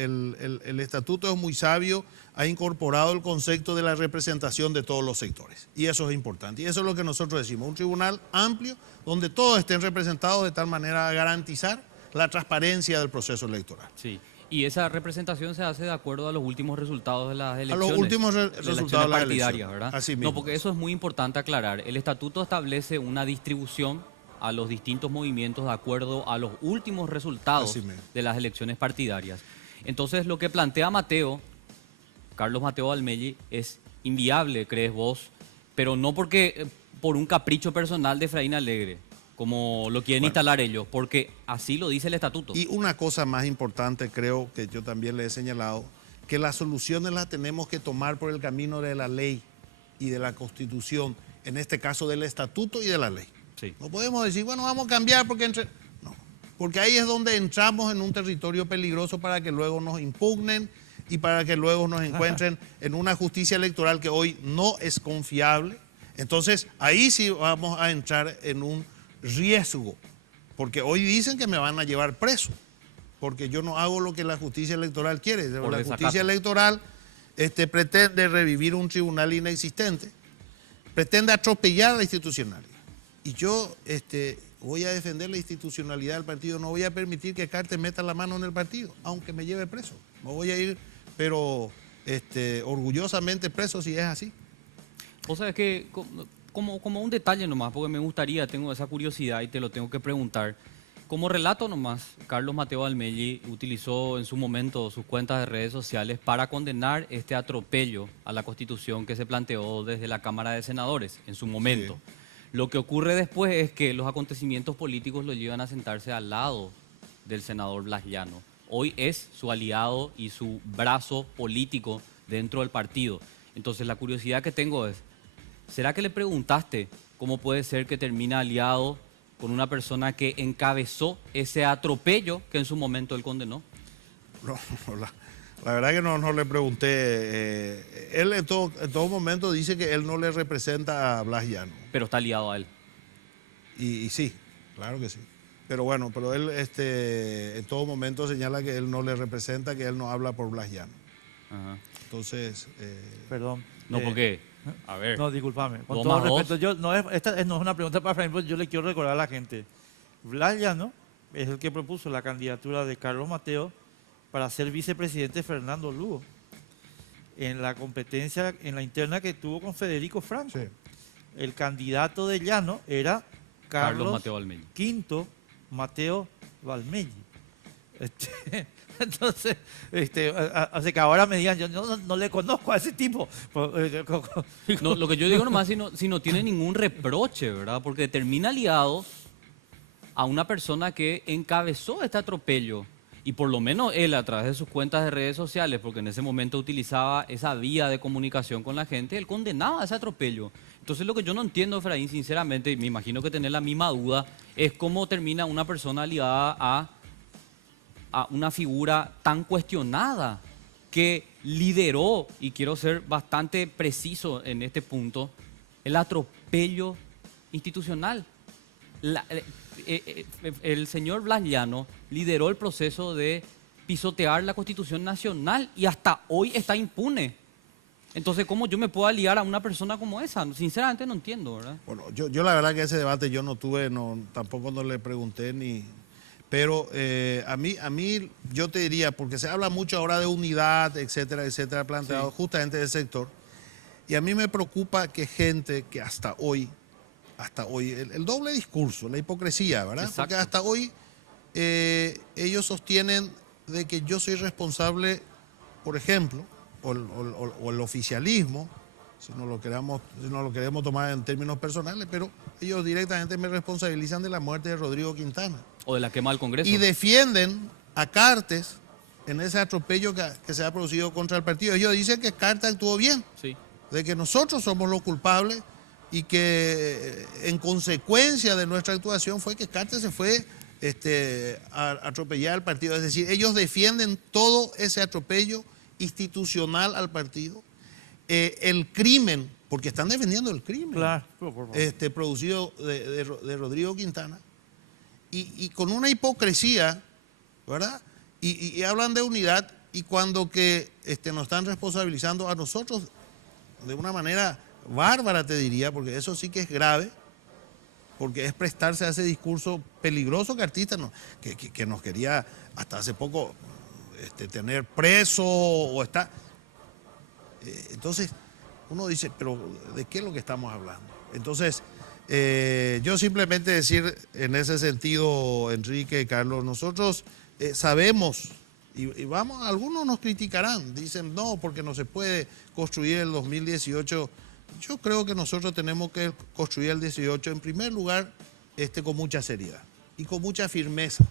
el estatuto es muy sabio, ha incorporado el concepto de la representación de todos los sectores, y eso es importante, y eso es lo que nosotros decimos, un tribunal amplio donde todos estén representados de tal manera a garantizar la transparencia del proceso electoral. Sí. Y esa representación se hace de acuerdo a los últimos resultados de las elecciones. A los últimos resultados de las partidarias, elecciones, ¿verdad? Así mismo. No, porque eso es muy importante aclarar. El estatuto establece una distribución a los distintos movimientos de acuerdo a los últimos resultados de las elecciones partidarias. Entonces, lo que plantea Carlos Mateo Almelli, es inviable, crees vos, pero no porque por un capricho personal de Efraín Alegre, como lo quieren instalar ellos, porque así lo dice el estatuto. Y una cosa más importante, creo que yo también le he señalado, que las soluciones las tenemos que tomar por el camino de la ley y de la Constitución, en este caso del estatuto y de la ley. Sí. No podemos decir, bueno, vamos a cambiar porque No. porque ahí es donde entramos en un territorio peligroso para que luego nos impugnen y para que luego nos encuentren en una justicia electoral que hoy no es confiable. Entonces, ahí sí vamos a entrar en un riesgo, porque hoy dicen que me van a llevar preso, porque yo no hago lo que la justicia electoral quiere. La justicia electoral pretende revivir un tribunal inexistente, pretende atropellar la institucionalidad. Y yo voy a defender la institucionalidad del partido, no voy a permitir que Cartes meta la mano en el partido, aunque me lleve preso. No voy a ir, pero orgullosamente preso si es así. O sea, es que como un detalle nomás, porque me gustaría, tengo esa curiosidad y te lo tengo que preguntar. Como relato nomás, Carlos Mateo Almelli utilizó en su momento sus cuentas de redes sociales para condenar este atropello a la Constitución que se planteó desde la Cámara de Senadores en su momento. Sí. Lo que ocurre después es que los acontecimientos políticos lo llevan a sentarse al lado del senador Blas Llano. Hoy es su aliado y su brazo político dentro del partido. Entonces la curiosidad que tengo es, ¿será que le preguntaste cómo puede ser que termine aliado con una persona que encabezó ese atropello que en su momento él condenó? No, la verdad que no le pregunté. Él en todo momento dice que él no le representa a Blas Llano. Pero está aliado a él. Y sí, claro que sí. Pero bueno, pero él en todo momento señala que él no le representa, que él no habla por Blas Llano. Ajá. Entonces... Perdón. No, porque... A ver. No, discúlpame. Con todo respeto, esta no es una pregunta para Efraín, yo le quiero recordar a la gente. Blas Llano es el que propuso la candidatura de Carlos Mateo para ser vicepresidente de Fernando Lugo en la competencia, en la interna que tuvo con Federico Franco. Sí. El candidato de Llano era Carlos Mateo Valmelli. Quinto Mateo Valmelli. Entonces, así que ahora me digan, yo no le conozco a ese tipo. No, lo que yo digo nomás, si no tiene ningún reproche, ¿verdad? Porque termina aliado a una persona que encabezó este atropello. Y por lo menos él, a través de sus cuentas de redes sociales, porque en ese momento utilizaba esa vía de comunicación con la gente, él condenaba ese atropello. Entonces lo que yo no entiendo, Efraín, sinceramente, y me imagino que tener la misma duda, es cómo termina una persona ligada a una figura tan cuestionada que lideró, y quiero ser bastante preciso en este punto, el atropello institucional. El señor Blas Llano lideró el proceso de pisotear la Constitución Nacional y hasta hoy está impune. Entonces, ¿cómo yo me puedo aliar a una persona como esa? Sinceramente no entiendo, ¿verdad? Bueno, yo la verdad que ese debate yo no tuve, tampoco no le pregunté ni... Pero a mí yo te diría, porque se habla mucho ahora de unidad, etcétera, etcétera, planteado sí, justamente del sector. Y a mí me preocupa que gente que hasta hoy, el doble discurso, la hipocresía, ¿verdad? Exacto. Porque hasta hoy ellos sostienen de que yo soy responsable, por ejemplo, o el oficialismo, si no lo queremos tomar en términos personales, pero ellos directamente me responsabilizan de la muerte de Rodrigo Quintana. O de la quema del Congreso. Y defienden a Cartes en ese atropello que se ha producido contra el partido. Ellos dicen que Cartes actuó bien, sí, de que nosotros somos los culpables y que en consecuencia de nuestra actuación fue que Cartes se fue a atropellar al partido. Es decir, ellos defienden todo ese atropello institucional al partido, el crimen, porque están defendiendo el crimen, claro, producido de Rodrigo Quintana, y con una hipocresía, ¿verdad? Y hablan de unidad, y cuando que nos están responsabilizando a nosotros de una manera bárbara, te diría, porque eso sí que es grave, porque es prestarse a ese discurso peligroso que artistas que nos quería hasta hace poco tener preso o está. Entonces uno dice, pero ¿de qué es lo que estamos hablando? Entonces yo simplemente decir en ese sentido, Enrique, Carlos, nosotros sabemos y vamos, algunos nos criticarán, dicen no, porque no se puede construir el 2018. Yo creo que nosotros tenemos que construir el 18 en primer lugar con mucha seriedad y con mucha firmeza,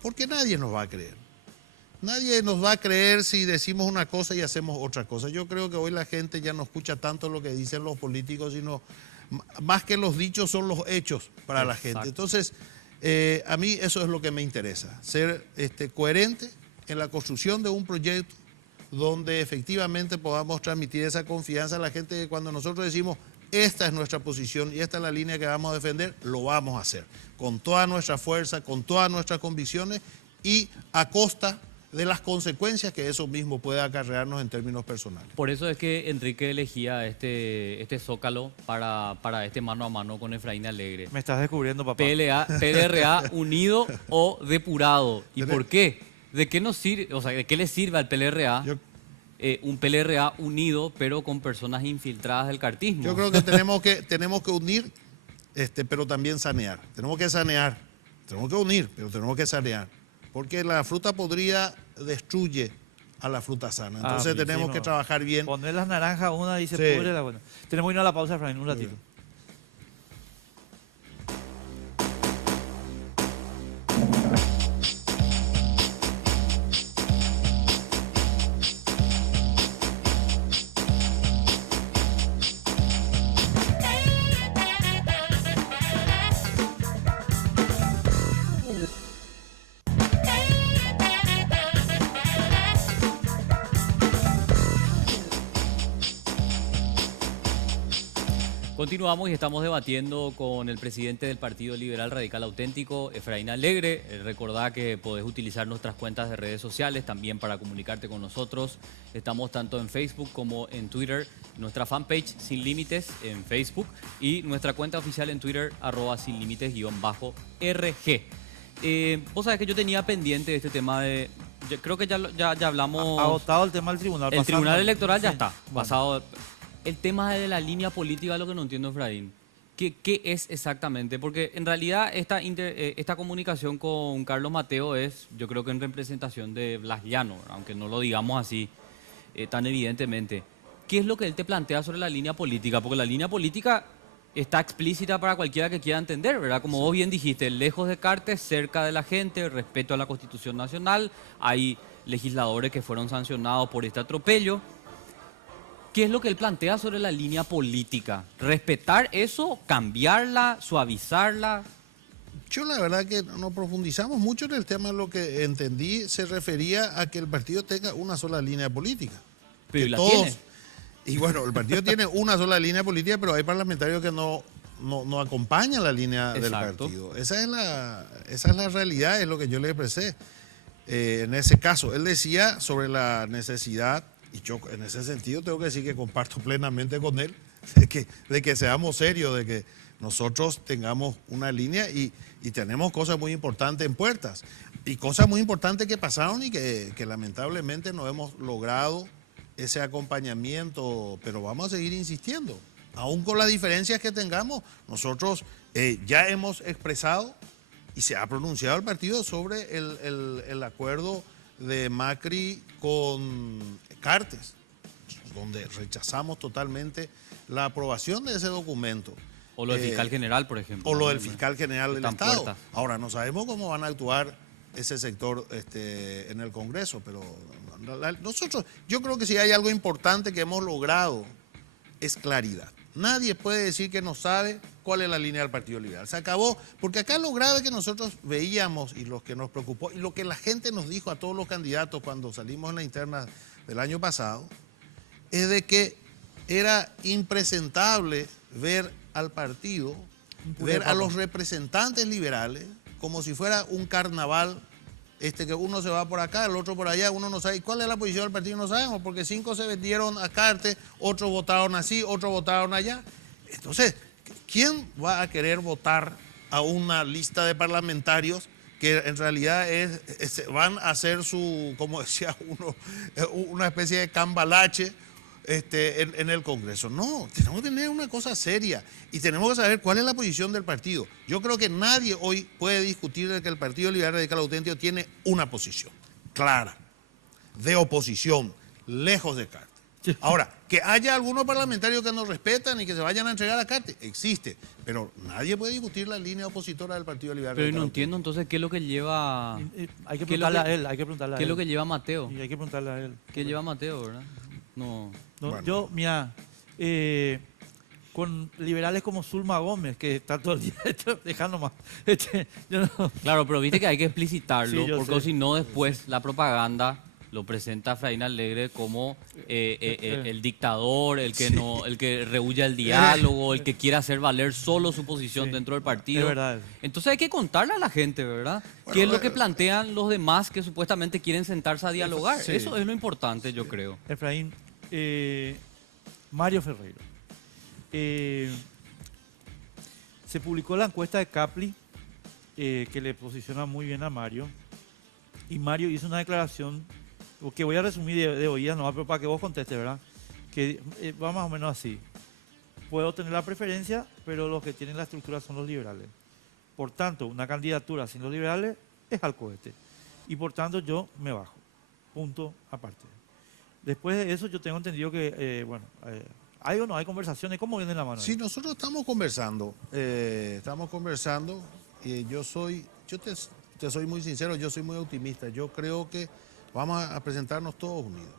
porque nadie nos va a creer. Nadie nos va a creer si decimos una cosa y hacemos otra cosa. Yo creo que hoy la gente ya no escucha tanto lo que dicen los políticos, sino más que los dichos son los hechos para la gente. Entonces, A mí eso es lo que me interesa, ser coherente en la construcción de un proyecto donde efectivamente podamos transmitir esa confianza a la gente que cuando nosotros decimos esta es nuestra posición y esta es la línea que vamos a defender, lo vamos a hacer con toda nuestra fuerza, con todas nuestras convicciones y a costa de las consecuencias que eso mismo puede acarrearnos en términos personales. Por eso es que Enrique elegía este Zócalo para este mano a mano con Efraín Alegre. Me estás descubriendo, papá. PLRA unido o depurado. ¿Y por qué? ¿De qué nos sirve, o sea, de qué le sirve al PLRA un PLRA unido pero con personas infiltradas del cartismo? Yo creo que tenemos que unir, pero también sanear. Tenemos que sanear, tenemos que unir, pero tenemos que sanear. Porque la fruta podrida destruye a la fruta sana. Entonces tenemos que trabajar bien. Poner las naranjas una y se pudre la buena. Tenemos que ir a la pausa, Efraín, un ratito. Continuamos y estamos debatiendo con el presidente del Partido Liberal Radical Auténtico, Efraín Alegre. Recordá que podés utilizar nuestras cuentas de redes sociales también para comunicarte con nosotros. Estamos tanto en Facebook como en Twitter. Nuestra fanpage Sin Límites en Facebook y nuestra cuenta oficial en Twitter, @sinlímites_RG. Vos sabés que yo tenía pendiente este tema de... creo que ya hablamos... Agotado el tema del tribunal. El tribunal electoral ya Sí. está, pasado... El tema de la línea política es lo que no entiendo, Efraín. ¿Qué es exactamente? Porque en realidad esta comunicación con Carlos Mateo es, yo creo que en representación de Blas Llano, aunque no lo digamos así tan evidentemente. ¿Qué es lo que él te plantea sobre la línea política? Porque la línea política está explícita para cualquiera que quiera entender, ¿verdad? Como vos bien dijiste, lejos de Cartes, cerca de la gente, respeto a la Constitución Nacional, hay legisladores que fueron sancionados por este atropello. ¿Qué es lo que él plantea sobre la línea política? ¿Respetar eso? ¿Cambiarla? ¿Suavizarla? Yo la verdad que no profundizamos mucho en el tema. Lo que entendí se refería a que el partido tenga una sola línea política. Pero que la todos, tiene. Y bueno, el partido tiene una sola línea política, pero hay parlamentarios que no acompañan la línea del partido. Esa es la realidad, es lo que yo le expresé. En ese caso, él decía sobre la necesidad, y yo en ese sentido tengo que decir que comparto plenamente con él, de que seamos serios, de que nosotros tengamos una línea y tenemos cosas muy importantes en puertas. Y cosas muy importantes que pasaron y que lamentablemente no hemos logrado ese acompañamiento, pero vamos a seguir insistiendo. Aún con las diferencias que tengamos, nosotros ya hemos expresado y se ha pronunciado el partido sobre el acuerdo de Macri con Cartes, donde rechazamos totalmente la aprobación de ese documento. O lo del fiscal general, por ejemplo. O lo del fiscal general del Estado. Puerta. Ahora, no sabemos cómo van a actuar ese sector en el Congreso, pero nosotros, yo creo que si hay algo importante que hemos logrado es claridad. Nadie puede decir que no sabe cuál es la línea del Partido Liberal. Se acabó, porque acá lo grave que nosotros veíamos y lo que nos preocupó y lo que la gente nos dijo a todos los candidatos cuando salimos en la interna del año pasado, es de que era impresentable ver al partido, ver a los representantes liberales como si fuera un carnaval, que uno se va por acá, el otro por allá, uno no sabe. ¿Cuál es la posición del partido? No sabemos, porque 5 se vendieron a Cartes, otros votaron así, otros votaron allá. Entonces, ¿quién va a querer votar a una lista de parlamentarios que en realidad van a hacer como decía uno, una especie de cambalache en el Congreso? No, tenemos que tener una cosa seria y tenemos que saber cuál es la posición del partido. Yo creo que nadie hoy puede discutir de que el Partido Liberal Radical Auténtico tiene una posición clara, de oposición, lejos de Cartes. Ahora, que haya algunos parlamentarios que nos respetan y que se vayan a entregar a Cartes, existe, pero nadie puede discutir la línea opositora del Partido Liberal Radical Pero no Auténtico. entiendo entonces qué es lo que lleva... Hay que preguntarle a él, hay que preguntarle a él. ¿Qué es lo que lleva Mateo? Y hay que preguntarle a él. ¿Qué lleva Mateo, verdad? No. No, Bueno. yo, mira, con liberales como Zulma Gómez, que está todo el día dejando más. Yo no- Claro, pero viste que hay que explicitarlo, Sí, yo porque sé. si no después la propaganda lo presenta Efraín Alegre como el dictador, el que no, el que rehúye el diálogo, el que quiere hacer valer solo su posición Sí, dentro del es partido. verdad. Entonces hay que contarle a la gente, ¿verdad? Bueno, ¿Qué es lo que plantean los demás que supuestamente quieren sentarse a dialogar? Sí. Eso es lo importante, yo creo. Efraín, Mario Ferreiro. Se publicó la encuesta de Capli, que le posiciona muy bien a Mario. Y Mario hizo una declaración, que voy a resumir de oídas, no, pero para que vos contestes, ¿verdad? Que va más o menos así. Puedo tener la preferencia, pero los que tienen la estructura son los liberales. Por tanto, una candidatura sin los liberales es al cohete. Y por tanto, yo me bajo. Punto aparte. Después de eso, yo tengo entendido que, hay o no hay conversaciones. ¿Cómo viene la mano? Sí, nosotros estamos conversando, y te soy muy sincero, yo soy muy optimista. Yo creo que vamos a presentarnos todos unidos.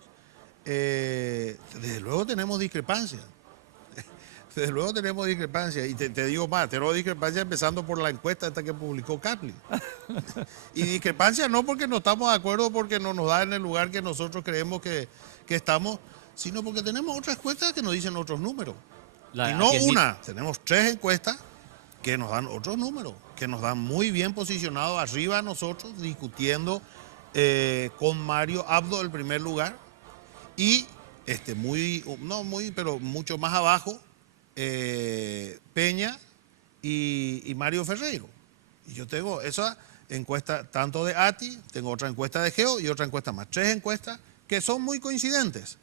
Desde luego tenemos discrepancias. Desde luego tenemos discrepancias. Y te digo más, tenemos discrepancias empezando por la encuesta esta que publicó Capli. Y discrepancias no porque no estamos de acuerdo, porque no nos da en el lugar que nosotros creemos que estamos, sino porque tenemos otras encuestas que nos dicen otros números. Y no aquí es una, tenemos 3 encuestas que nos dan otros números, que nos dan muy bien posicionados arriba a nosotros, discutiendo con Mario Abdo el primer lugar, y pero mucho más abajo, Peña y Mario Ferreiro. Y yo tengo esa encuesta tanto de ATI, tengo otra encuesta de Geo y otra encuesta más. 3 encuestas que son muy coincidentes,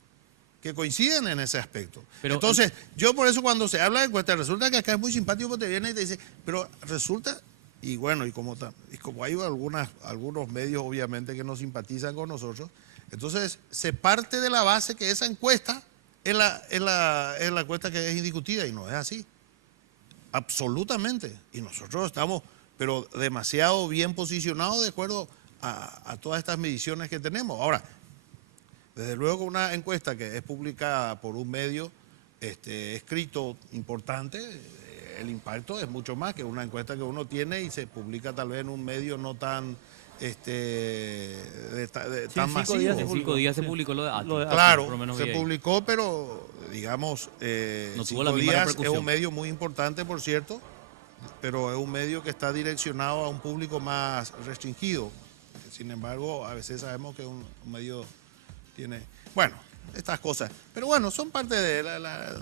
que coinciden en ese aspecto. Pero, entonces, yo por eso cuando se habla de encuestas, resulta que acá es muy simpático porque te viene y te dice, pero resulta, y bueno, y como hay algunos medios obviamente que no simpatizan con nosotros, entonces se parte de la base que esa encuesta es la encuesta que es indiscutida, y no es así. Absolutamente. Y nosotros estamos, pero demasiado bien posicionados de acuerdo a todas estas mediciones que tenemos. Ahora, desde luego una encuesta que es publicada por un medio escrito importante, el impacto es mucho más que una encuesta que uno tiene y se publica tal vez en un medio no tan tan masivo. En 5 días se publicó lo de ATI. Lo de ATI. Claro, por lo menos se vi ahí. publicó, pero digamos, No tuvo 5 la misma días es repercusión. un medio muy importante, por cierto, pero es un medio que está direccionado a un público más restringido. Sin embargo, a veces sabemos que un medio tiene, bueno, estas cosas. Pero bueno, son parte de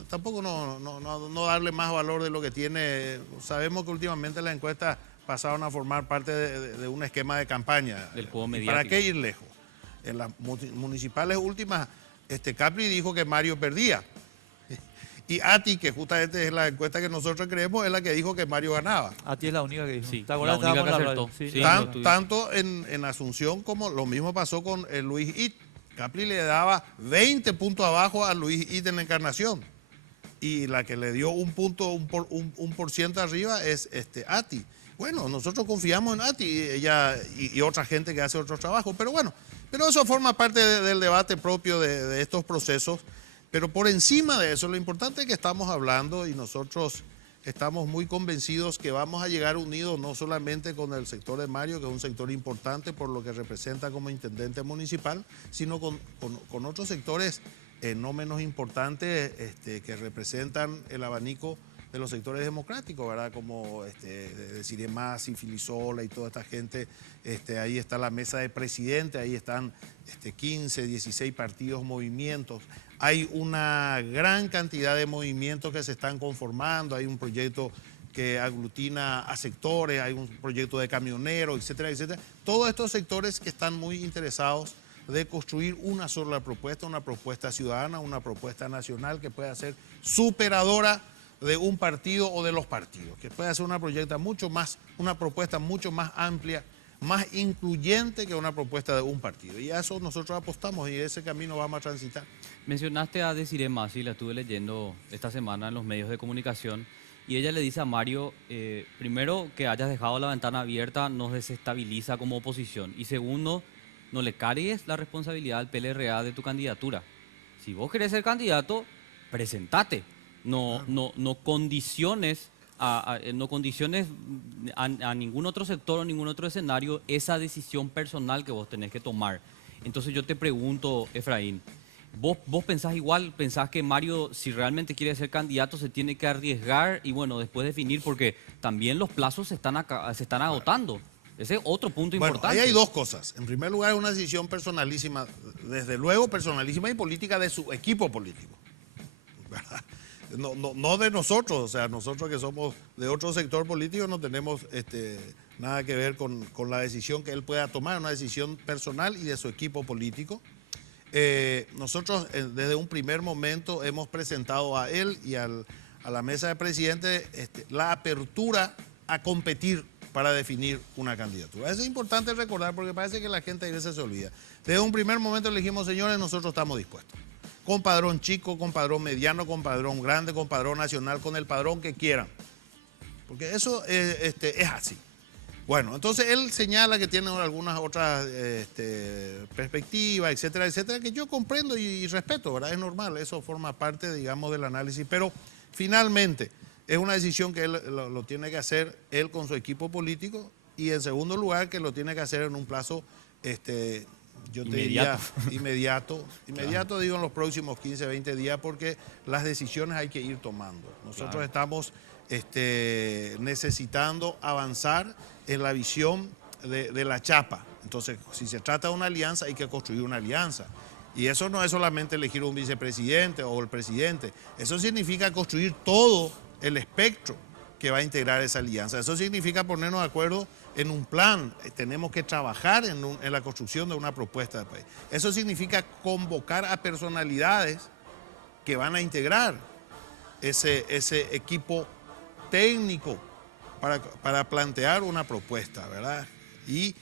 tampoco no darle más valor de lo que tiene. Sabemos que últimamente las encuestas pasaron a formar parte de un esquema de campaña. Del juego ¿Y mediático. ¿Para qué ir lejos? En las municipales últimas, Capri dijo que Mario perdía. Y ATI, que justamente es la encuesta que nosotros creemos, es la que dijo que Mario ganaba. ATI es la única que dijo. Sí, ¿Te acuerdas? la única Estábamos que en la acertó. radio. Sí, Sí. la- Tú dices. Tanto en Asunción como lo mismo pasó con Luis It. Capri le daba 20 puntos abajo a Luis It en Encarnación. Y la que le dio un por ciento arriba es ATI. Bueno, nosotros confiamos en ATI y otra gente que hace otro trabajo, pero bueno, pero eso forma parte del debate propio de estos procesos. Pero por encima de eso, lo importante es que estamos hablando y nosotros estamos muy convencidos que vamos a llegar unidos no solamente con el sector de Mario, que es un sector importante por lo que representa como intendente municipal, sino con otros sectores no menos importantes que representan el abanico de los sectores democráticos, ¿verdad? Como decir más y Filisola y toda esta gente. Ahí está la mesa de presidente, ahí están 15, 16 partidos, movimientos. Hay una gran cantidad de movimientos que se están conformando, hay un proyecto que aglutina a sectores, hay un proyecto de camioneros, etcétera, etcétera. Todos estos sectores que están muy interesados de construir una sola propuesta, una propuesta ciudadana, una propuesta nacional que pueda ser superadora de un partido o de los partidos, que pueda ser una propuesta mucho más amplia, más incluyente que una propuesta de un partido. Y a eso nosotros apostamos y ese camino vamos a transitar. Mencionaste a Desiree Masi, la estuve leyendo esta semana en los medios de comunicación, y ella le dice a Mario, primero, que hayas dejado la ventana abierta nos desestabiliza como oposición, y segundo, no le cargues la responsabilidad al PLRA de tu candidatura. Si vos querés ser candidato, presentate, no condiciones no condiciones a ningún otro sector o ningún otro escenario esa decisión personal que vos tenés que tomar. Entonces yo te pregunto, Efraín, ¿vos pensás igual? ¿Pensás que Mario, si realmente quiere ser candidato, se tiene que arriesgar y bueno, después definir? Porque también los plazos se están agotando. Ese es otro punto importante. Ahí hay dos cosas. En primer lugar, una decisión personalísima, desde luego personalísima y política de su equipo político. No de nosotros, o sea, nosotros que somos de otro sector político no tenemos nada que ver con la decisión que él pueda tomar, una decisión personal y de su equipo político. Nosotros desde un primer momento hemos presentado a él y a la mesa de presidentes la apertura a competir para definir una candidatura. Eso es importante recordar porque parece que la gente a veces se olvida. Desde un primer momento le dijimos, señores, nosotros estamos dispuestos. Con padrón chico, con padrón mediano, con padrón grande, con padrón nacional, con el padrón que quieran. Porque eso es así. Bueno, entonces él señala que tiene algunas otras perspectivas, etcétera, etcétera, que yo comprendo y respeto, ¿verdad? Es normal, eso forma parte, digamos, del análisis. Pero finalmente es una decisión que él lo tiene que hacer él con su equipo político y en segundo lugar que lo tiene que hacer en un plazo yo te diría inmediato, claro. Digo en los próximos 15, 20 días porque las decisiones hay que ir tomando. Nosotros estamos necesitando avanzar en la visión de la chapa. Entonces, si se trata de una alianza, hay que construir una alianza. Y eso no es solamente elegir un vicepresidente o el presidente. Eso significa construir todo el espectro que va a integrar esa alianza. Eso significa ponernos de acuerdo en un plan, tenemos que trabajar en la construcción de una propuesta de país. Eso significa convocar a personalidades que van a integrar ese equipo técnico para plantear una propuesta, ¿verdad? Y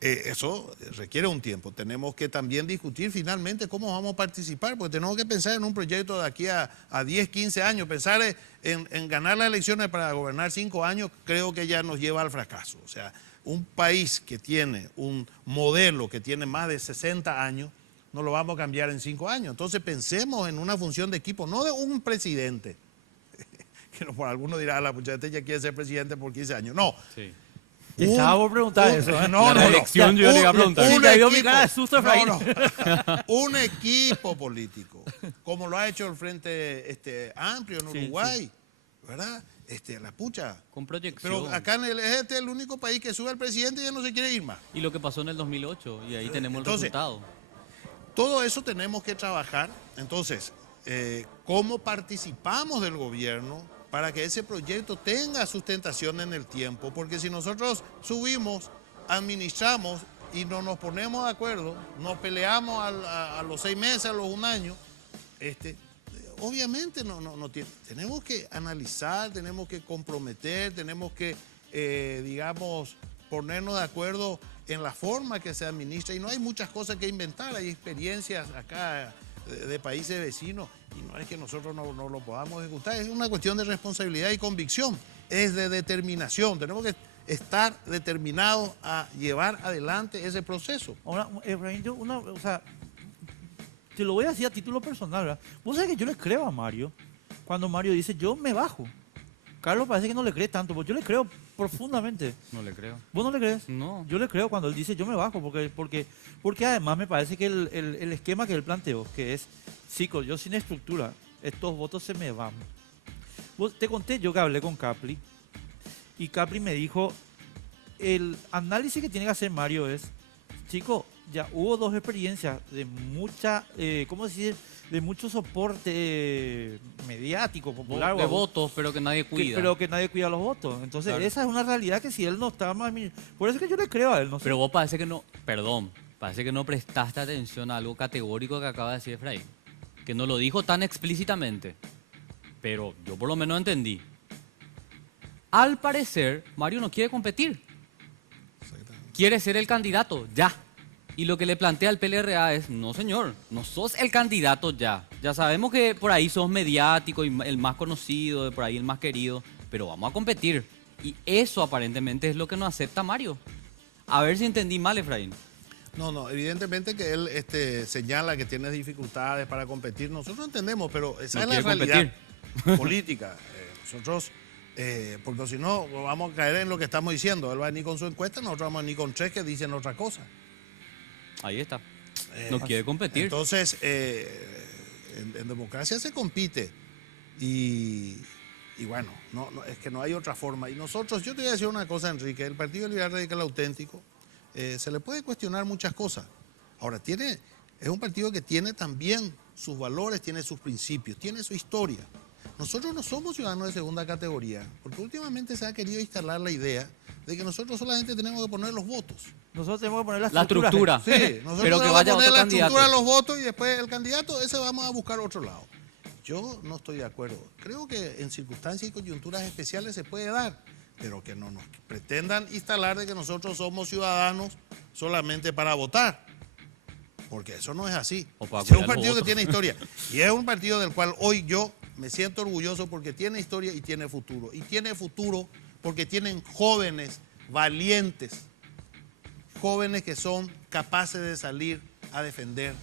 eso requiere un tiempo. Tenemos que también discutir finalmente cómo vamos a participar, porque tenemos que pensar en un proyecto de aquí a 10, 15 años. Pensar en ganar las elecciones para gobernar 5 años creo que ya nos lleva al fracaso. O sea, un país que tiene un modelo que tiene más de 60 años, no lo vamos a cambiar en 5 años. Entonces pensemos en una función de equipo, no de un presidente, que por algunos dirán, la muchacha ya quiere ser presidente por 15 años. No. Sí. Estaba por preguntar eso. No, la elección yo le iba a preguntar. Un equipo político, como lo ha hecho el Frente Amplio en Uruguay, ¿verdad? La pucha. Con proyección. Pero acá es el único país que sube al presidente y ya no se quiere ir más. Y lo que pasó en el 2008, y ahí tenemos el resultado. Todo eso tenemos que trabajar. Entonces, ¿cómo participamos del gobierno para que ese proyecto tenga sustentación en el tiempo? Porque si nosotros subimos, administramos y no nos ponemos de acuerdo, nos peleamos a los 6 meses, a los 1 año, obviamente tenemos que analizar, tenemos que comprometer, tenemos que, digamos, ponernos de acuerdo en la forma que se administra. Y no hay muchas cosas que inventar, hay experiencias acá de países vecinos y no es que nosotros no lo podamos ejecutar, es una cuestión de responsabilidad y convicción, es de determinación, tenemos que estar determinados a llevar adelante ese proceso. Ahora, Efraín, o sea, te lo voy a decir a título personal, ¿verdad? Vos sabés que yo le creo a Mario cuando Mario dice yo me bajo. Carlos parece que no le cree tanto, porque yo le creo profundamente. No le creo. ¿Vos no le crees? No. Yo le creo cuando él dice yo me bajo, porque además me parece que el esquema que él planteó, que es, chicos, yo sin estructura, estos votos se me van. Te conté yo que hablé con Capri, y Capri me dijo, el análisis que tiene que hacer Mario es, chicos, ya hubo 2 experiencias de mucha, ¿cómo decir? De mucho soporte mediático, popular. De votos, pero que nadie cuida. Pero que nadie cuida los votos. Entonces, claro, esa es una realidad que si él no está más... Por eso es que yo le creo a él, no sé. Pero vos parece que no... Perdón, parece que no prestaste atención a algo categórico que acaba de decir Efraín. Que no lo dijo tan explícitamente. Pero yo por lo menos entendí. Al parecer, Mario no quiere competir. Quiere ser el candidato, ya. Y lo que le plantea el PLRA es, no señor, no sos el candidato ya. Ya sabemos que por ahí sos mediático y el más conocido, por ahí el más querido, pero vamos a competir. Y eso aparentemente es lo que no acepta Mario. A ver si entendí mal, Efraín. No, evidentemente que él señala que tiene dificultades para competir. Nosotros entendemos, pero esa es la realidad. política. Nosotros, porque si no, vamos a caer en lo que estamos diciendo. Él va a venir con su encuesta, nosotros vamos a venir con 3 que dicen otra cosa. Ahí está. No quiere competir. Entonces, en democracia se compite. Y bueno, es que no hay otra forma. Y nosotros, yo te voy a decir una cosa, Enrique, el Partido Liberal Radical Auténtico, se le puede cuestionar muchas cosas. Ahora, es un partido que tiene también sus valores, tiene sus principios, tiene su historia. Nosotros no somos ciudadanos de segunda categoría, porque últimamente se ha querido instalar la idea de que nosotros solamente tenemos que poner los votos. Nosotros tenemos que poner La estructura. Sí, nosotros Pero que vamos vaya a poner otro la candidato. estructura de los votos y después el candidato, ese vamos a buscar otro lado. Yo no estoy de acuerdo. Creo que en circunstancias y coyunturas especiales se puede dar, pero que no nos pretendan instalar de que nosotros somos ciudadanos solamente para votar. Porque eso no es así. Es un partido que tiene historia. Y es un partido del cual hoy yo me siento orgulloso porque tiene historia y tiene futuro. Y tiene futuro porque tienen jóvenes valientes, jóvenes que son capaces de salir a defender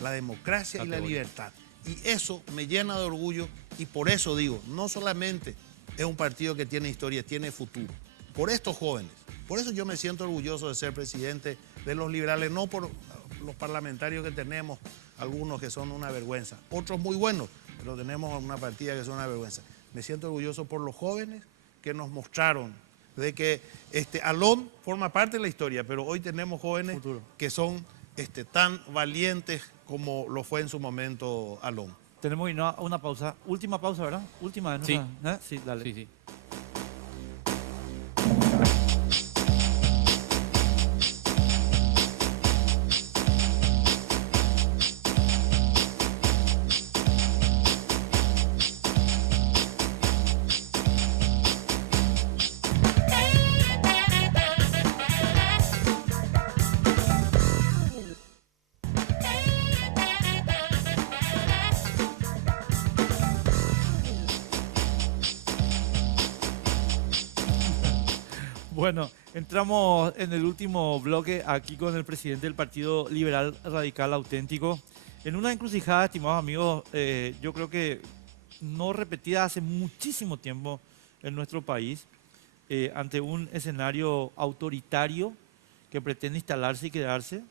la democracia y la libertad. Y eso me llena de orgullo y por eso digo, no solamente es un partido que tiene historia, tiene futuro. Por estos jóvenes. Por eso yo me siento orgulloso de ser presidente de los liberales, no por los parlamentarios que tenemos, algunos que son una vergüenza, otros muy buenos, pero tenemos una partida que son una vergüenza. Me siento orgulloso por los jóvenes que nos mostraron de que Alón forma parte de la historia, pero hoy tenemos jóvenes que son tan valientes como lo fue en su momento Alón. Tenemos una pausa, última pausa, ¿verdad? Última, ¿no? Sí. Sí, dale. Sí. Bueno, entramos en el último bloque aquí con el presidente del Partido Liberal Radical Auténtico. En una encrucijada, estimados amigos, yo creo que no repetida hace muchísimo tiempo en nuestro país, ante un escenario autoritario que pretende instalarse y quedarse,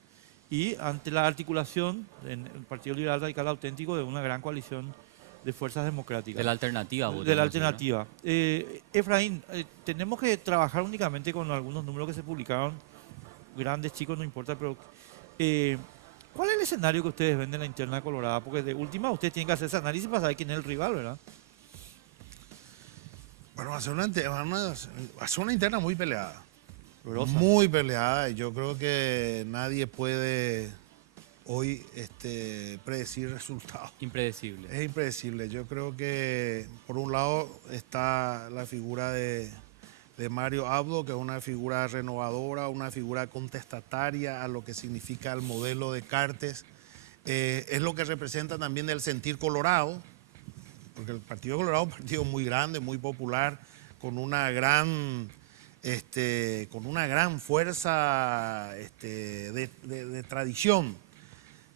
y ante la articulación en el Partido Liberal Radical Auténtico de una gran coalición de fuerzas democráticas. De la alternativa. De la alternativa. Efraín, tenemos que trabajar únicamente con algunos números que se publicaron, grandes, chicos, no importa, pero ¿cuál es el escenario que ustedes ven en la interna colorada? Porque de última ustedes tienen que hacer ese análisis para saber quién es el rival, ¿verdad? Bueno, va a ser una interna muy peleada. Dolorosa. Muy peleada, y yo creo que nadie puede hoy predecir resultados. Impredecible. Es impredecible. Yo creo que por un lado está la figura de Mario Abdo, que es una figura renovadora, una figura contestataria a lo que significa el modelo de Cartes. Es lo que representa también el sentir colorado, porque el Partido Colorado es un partido muy grande, muy popular, con una gran fuerza de tradición.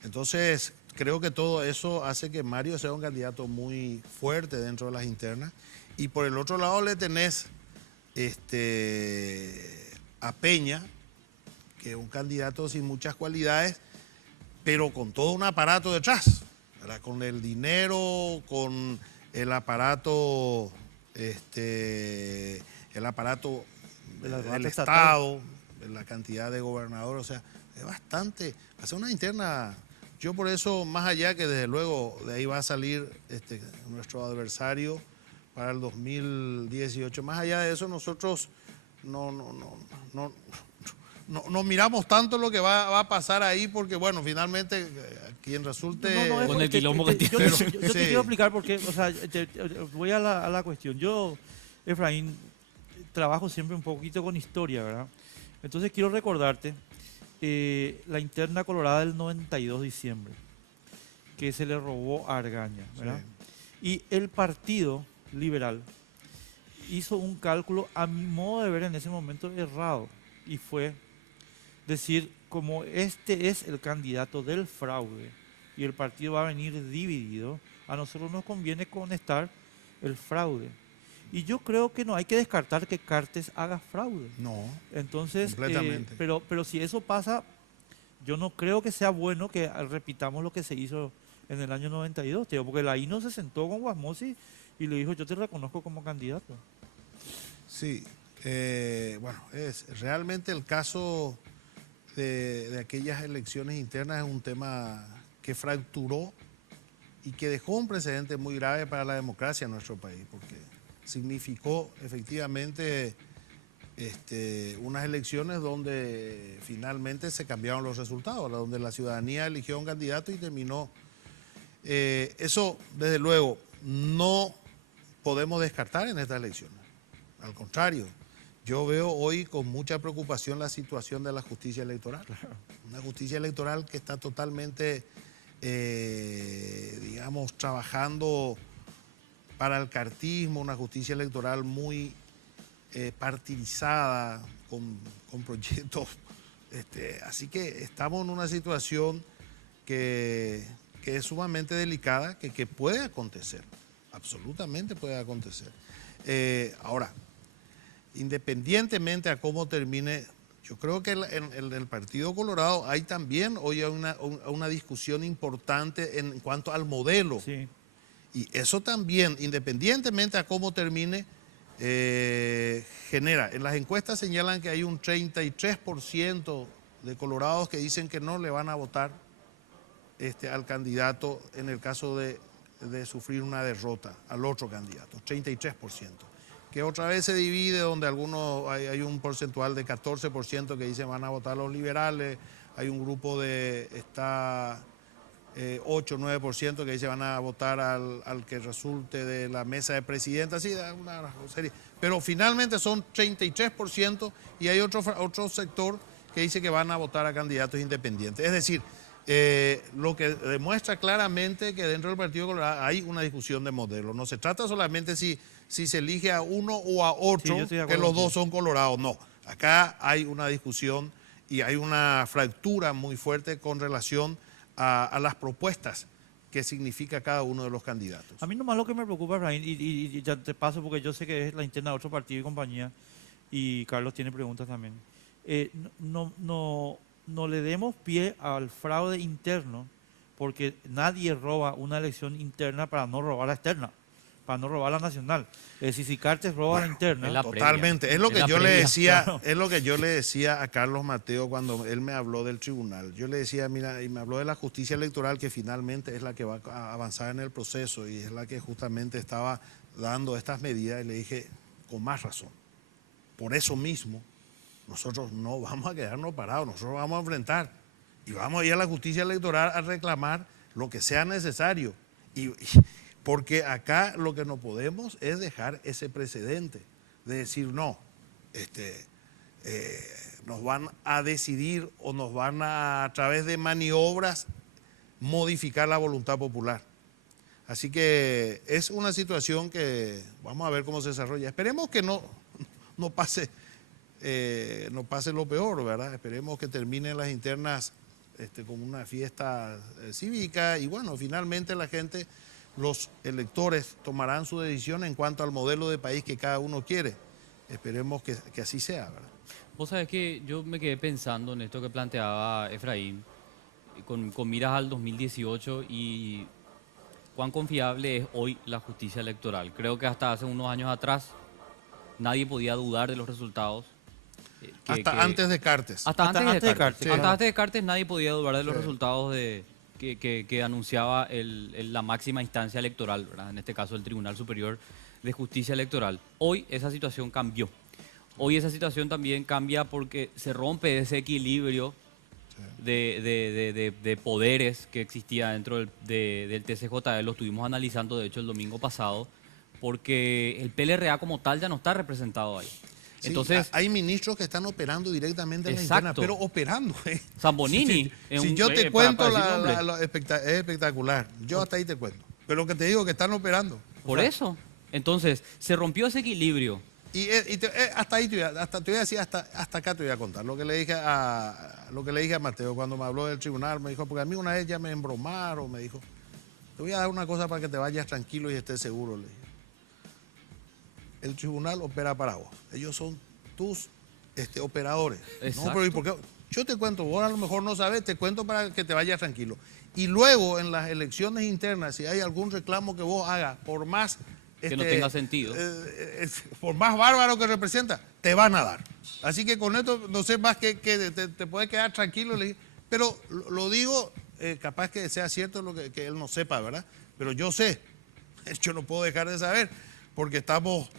Entonces, creo que todo eso hace que Mario sea un candidato muy fuerte dentro de las internas. Y por el otro lado le tenés a Peña, que es un candidato sin muchas cualidades, pero con todo un aparato detrás, ¿verdad? Con el dinero, con el aparato, del Estado, de la cantidad de gobernadores, o sea, es bastante, hacer una interna. Yo por eso, más allá que desde luego de ahí va a salir nuestro adversario para el 2018, más allá de eso nosotros no miramos tanto lo que va a pasar ahí, porque bueno, finalmente quien resulte... Con el quilombo que tiene. Yo te quiero explicar por qué, o sea, voy a la cuestión. Yo, Efraín, trabajo siempre un poquito con historia, ¿verdad? Entonces quiero recordarte la interna colorada del 92 de diciembre, que se le robó a Argaña, ¿verdad? Sí. Y el Partido Liberal hizo un cálculo, a mi modo de ver en ese momento, errado, y fue decir, como este es el candidato del fraude y el partido va a venir dividido, a nosotros nos conviene conectar el fraude. Y yo creo que no hay que descartar que Cartes haga fraude. No, Entonces, completamente. pero si eso pasa, yo no creo que sea bueno que repitamos lo que se hizo en el año 92, tío, porque la INO se sentó con Guasmosi y le dijo, yo te reconozco como candidato. Sí, bueno, es realmente el caso de aquellas elecciones internas es un tema que fracturó y que dejó un precedente muy grave para la democracia en nuestro país, porque significó efectivamente unas elecciones donde finalmente se cambiaron los resultados, donde la ciudadanía eligió un candidato y terminó. Eso, desde luego, no podemos descartar en estas elecciones. Al contrario, yo veo hoy con mucha preocupación la situación de la justicia electoral. Una justicia electoral que está totalmente, digamos, trabajando para el cartismo, una justicia electoral muy partidizada, con proyectos. Así que estamos en una situación que es sumamente delicada, que puede acontecer, absolutamente puede acontecer. Ahora, independientemente a cómo termine, yo creo que en el Partido Colorado hay también hoy una discusión importante en cuanto al modelo. Sí. Y eso también, independientemente a cómo termine, genera. En las encuestas señalan que hay un 33% de colorados que dicen que no le van a votar al candidato en el caso de sufrir una derrota al otro candidato, 33%. Que otra vez se divide, donde algunos hay un porcentual de 14% que dicen van a votar los liberales, hay un grupo de 8 o 9% que dice van a votar al que resulte de la mesa de presidenta, así, una serie. Pero finalmente son 33% y hay otro sector que dice que van a votar a candidatos independientes. Es decir, lo que demuestra claramente que dentro del Partido Colorado hay una discusión de modelo. No se trata solamente si se elige a uno o a otro, Sí, que los dos son colorados. No, acá hay una discusión y hay una fractura muy fuerte con relación a las propuestas que significa cada uno de los candidatos. A mí nomás lo que me preocupa, Efraín, y ya te paso porque yo sé que es la interna de otro partido y compañía, y Carlos tiene preguntas también. No le demos pie al fraude interno, porque nadie roba una elección interna para no robar la externa, para no robar la nacional. Es decir, si Cartes roba la interna... es la Totalmente. previa. Es lo que Es la yo le previa, decía, claro. es lo que yo le decía a Carlos Mateo cuando él me habló del tribunal. Yo le decía, mira, y me habló de la justicia electoral, que finalmente es la que va a avanzar en el proceso y es la que justamente estaba dando estas medidas, y le dije, con más razón. Por eso mismo, nosotros no vamos a quedarnos parados, nosotros vamos a enfrentar y vamos a ir a la justicia electoral a reclamar lo que sea necesario. Porque acá lo que no podemos es dejar ese precedente de decir no, nos van a decidir o nos van a través de maniobras, modificar la voluntad popular. Así que es una situación que vamos a ver cómo se desarrolla. Esperemos que no pase lo peor, ¿verdad? Esperemos que terminen las internas como una fiesta cívica y bueno, finalmente la gente, los electores tomarán su decisión en cuanto al modelo de país que cada uno quiere. Esperemos que así sea, ¿verdad? Vos sabés que yo me quedé pensando en esto que planteaba Efraín, con miras al 2018 y cuán confiable es hoy la justicia electoral. Creo que hasta hace unos años atrás nadie podía dudar de los resultados. Antes de Cartes. Hasta antes de Cartes. sí. Hasta antes de Cartes nadie podía dudar de los Sí. resultados que anunciaba la máxima instancia electoral, ¿verdad? En este caso el Tribunal Superior de Justicia Electoral. Hoy esa situación cambió. Hoy esa situación también cambia porque se rompe ese equilibrio de poderes que existía dentro del TCJE. Lo estuvimos analizando, de hecho, el domingo pasado, porque el PLRA como tal ya no está representado ahí. Sí, Entonces, hay ministros que están operando directamente en la Exacto. interna, pero operando. Zambonini. Si yo te cuento, para decir nombre. es espectacular. Yo hasta ahí te cuento. Pero lo que te digo es que están operando. Por eso. Entonces, se rompió ese equilibrio. Hasta ahí te voy a decir, hasta acá te voy a contar. Lo que le dije a Mateo cuando me habló del tribunal, me dijo, porque a mí una vez ya me embromaron, me dijo, te voy a dar una cosa para que te vayas tranquilo y estés seguro, le dije. el tribunal opera para vos. Ellos son tus operadores. Exacto. ¿No? Pero ¿y por qué? Yo te cuento, vos a lo mejor no sabes, te cuento para que te vayas tranquilo. Y luego en las elecciones internas, si hay algún reclamo que vos hagas, por más... Que no tenga sentido. Por más bárbaro que representa, te van a dar. Así que con esto no sé más que te puedes quedar tranquilo. Pero lo digo, capaz que sea cierto lo que él no sepa, ¿verdad? Pero yo sé, yo no puedo dejar de saber, porque estamos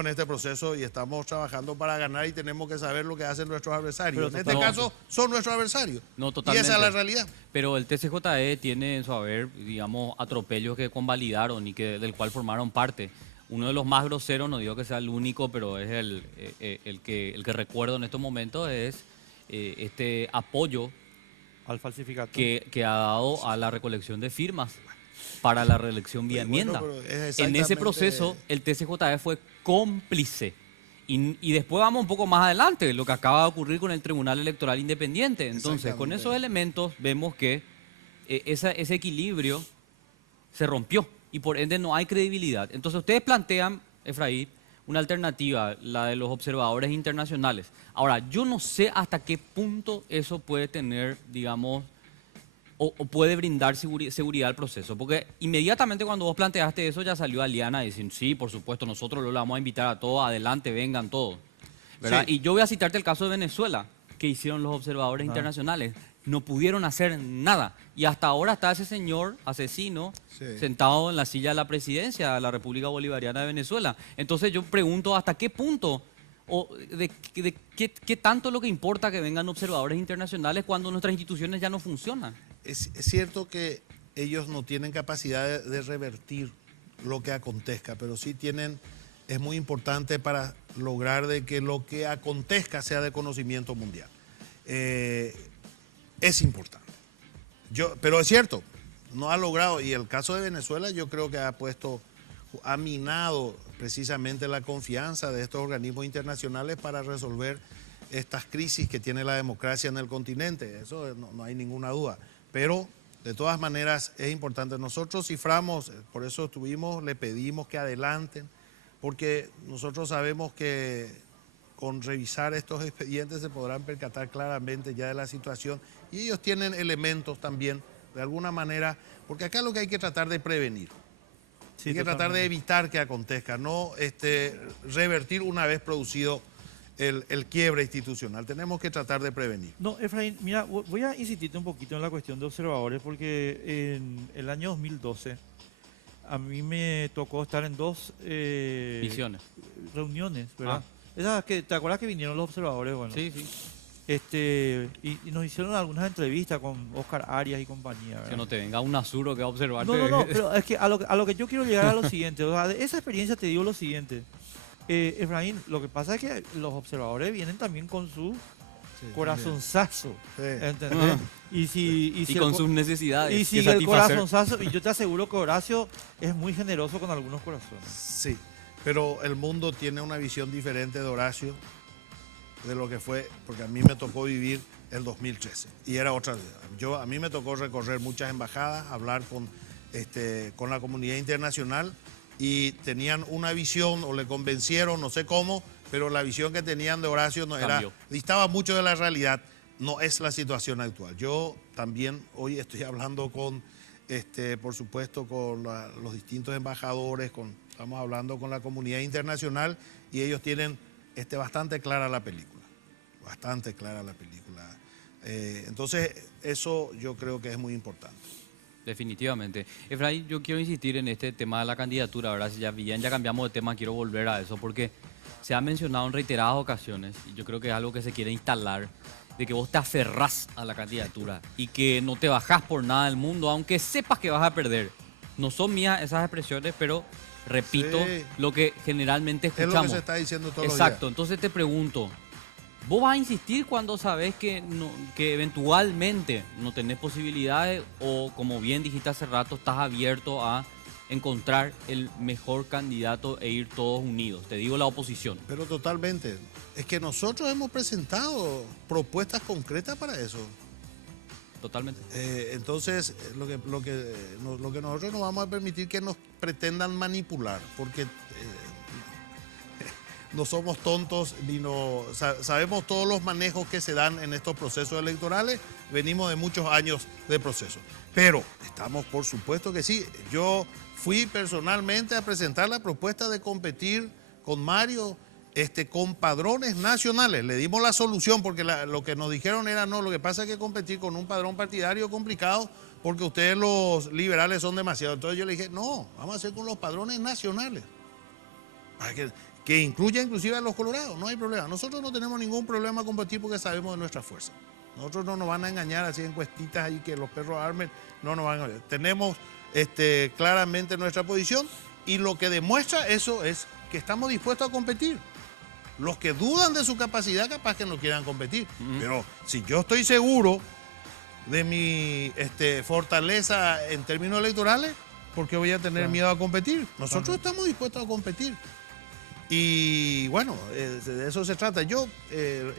en este proceso y estamos trabajando para ganar y tenemos que saber lo que hacen nuestros adversarios. En este caso, son nuestros adversarios. No, totalmente. Y esa es la realidad. Pero el TCJE tiene en su haber, digamos, atropellos que convalidaron y del cual formaron parte. Uno de los más groseros, no digo que sea el único, pero es el que recuerdo en estos momentos, es este apoyo Al falsificado. que ha dado a la recolección de firmas para la reelección vía enmienda. Bueno, pero es En ese exactamente- proceso, el TCJE fue cómplice. Y después vamos un poco más adelante, lo que acaba de ocurrir con el Tribunal Electoral Independiente. Entonces, con Exactamente. esos elementos vemos que ese equilibrio se rompió y por ende no hay credibilidad. Entonces, ustedes plantean, Efraín, una alternativa, la de los observadores internacionales. Ahora, yo no sé hasta qué punto eso puede tener, digamos, o puede brindar seguridad al proceso. Porque inmediatamente cuando vos planteaste eso ya salió Aliana diciendo, sí, por supuesto, nosotros lo vamos a invitar a todos, adelante, vengan todos. ¿Verdad? Sí. Y yo voy a citarte el caso de Venezuela, que hicieron los observadores internacionales. No pudieron hacer nada. Y hasta ahora está ese señor asesino Sí. sentado en la silla de la presidencia de la República Bolivariana de Venezuela. Entonces yo pregunto hasta qué punto o de qué tanto es lo que importa que vengan observadores internacionales cuando nuestras instituciones ya no funcionan. Es cierto que ellos no tienen capacidad de revertir lo que acontezca, pero sí tienen, es muy importante para lograr de que lo que acontezca sea de conocimiento mundial. Es importante. Pero es cierto, no ha logrado, y el caso de Venezuela yo creo que ha minado precisamente la confianza de estos organismos internacionales para resolver estas crisis que tiene la democracia en el continente. Eso no hay ninguna duda. Pero de todas maneras es importante. Nosotros ciframos, por eso le pedimos que adelanten, porque nosotros sabemos que con revisar estos expedientes se podrán percatar claramente ya de la situación y ellos tienen elementos también, de alguna manera, porque acá lo que hay que tratar de prevenir. Sí, Hay que tratar de totalmente. evitar que acontezca, no revertir una vez producido el quiebre institucional. Tenemos que tratar de prevenir. No, Efraín, mira, voy a insistirte un poquito en la cuestión de observadores porque en el año 2012 a mí me tocó estar en dos Misiones. reuniones, ¿verdad? Esas que, ¿te acuerdas que vinieron los observadores? Bueno, Sí, sí. y nos hicieron algunas entrevistas con Oscar Arias y compañía, ¿verdad? Que no te venga un azuro que va a observarte. No, pero es que a lo que yo quiero llegar a lo siguiente, o sea, de esa experiencia te digo lo siguiente. Efraín, lo que pasa es que los observadores vienen también con su corazonzazo, Sí. ¿entendés? Y Y si con el, sus necesidades. y que si el satisfacer. corazonzazo, y yo te aseguro que Horacio es muy generoso con algunos corazones. Sí, pero el mundo tiene una visión diferente de Horacio de lo que fue, porque a mí me tocó vivir el 2013 y era otra vida. A mí me tocó recorrer muchas embajadas, hablar con la comunidad internacional y tenían una visión o le convencieron, no sé cómo, pero la visión que tenían de Horacio no era, Cambió. distaba mucho de la realidad. No es la situación actual. Yo también hoy estoy hablando con, por supuesto, con los distintos embajadores, estamos hablando con la comunidad internacional y ellos tienen bastante clara la película, bastante clara la película. Entonces, eso yo creo que es muy importante. Definitivamente. Efraín, yo quiero insistir en este tema de la candidatura, ¿verdad? Si ya bien ya cambiamos de tema, quiero volver a eso, porque se ha mencionado en reiteradas ocasiones, y yo creo que es algo que se quiere instalar, de que vos te aferrás a la candidatura y que no te bajás por nada del mundo, aunque sepas que vas a perder. No son mías esas expresiones, pero repito Sí. lo que generalmente Es lo que escuchamos. se está diciendo todos Exacto, entonces te pregunto, ¿vos vas a insistir cuando sabes que eventualmente no tenés posibilidades o, como bien dijiste hace rato, estás abierto a encontrar el mejor candidato e ir todos unidos? Te digo la oposición. Pero totalmente. Es que nosotros hemos presentado propuestas concretas para eso. Totalmente. Entonces, lo que nosotros no vamos a permitir que nos pretendan manipular, porque no somos tontos, ni sabemos todos los manejos que se dan en estos procesos electorales, venimos de muchos años de proceso. Pero estamos, por supuesto que sí. Yo fui personalmente a presentar la propuesta de competir con Mario, con padrones nacionales. Le dimos la solución porque lo que nos dijeron era no, lo que pasa es que competir con un padrón partidario es complicado porque ustedes los liberales son demasiado. Entonces yo le dije, no, vamos a hacer con los padrones nacionales. Para que incluya inclusive a los colorados, no hay problema. Nosotros no tenemos ningún problema a competir porque sabemos de nuestra fuerza. Nosotros no nos van a engañar así encuestitas ahí que los perros armen, no nos van a engañar. Tenemos claramente nuestra posición y lo que demuestra eso es que estamos dispuestos a competir. Los que dudan de su capacidad capaz que no quieran competir, pero si yo estoy seguro de mi fortaleza en términos electorales, ¿por qué voy a tener miedo a competir? Nosotros estamos dispuestos a competir. Y bueno, de eso se trata. Yo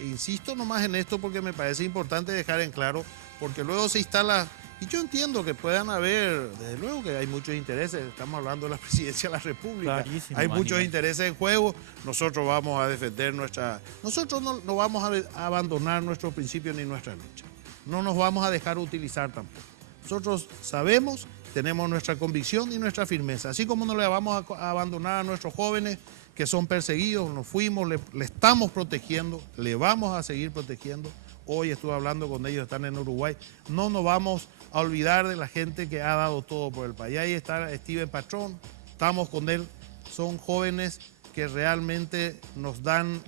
insisto nomás en esto porque me parece importante dejar en claro, porque luego se instala, y yo entiendo que puedan haber, desde luego que hay muchos intereses, estamos hablando de la presidencia de la República, Clarísimo, hay muchos intereses en juego, nosotros vamos a defender nosotros no vamos a abandonar nuestros principios ni nuestra lucha, no nos vamos a dejar utilizar tampoco. Nosotros sabemos, tenemos nuestra convicción y nuestra firmeza, así como no le vamos a abandonar a nuestros jóvenes que son perseguidos, nos fuimos, le estamos protegiendo, le vamos a seguir protegiendo. Hoy estuve hablando con ellos, están en Uruguay. No nos vamos a olvidar de la gente que ha dado todo por el país. Ahí está Steven Patrón, estamos con él. Son jóvenes que realmente nos dan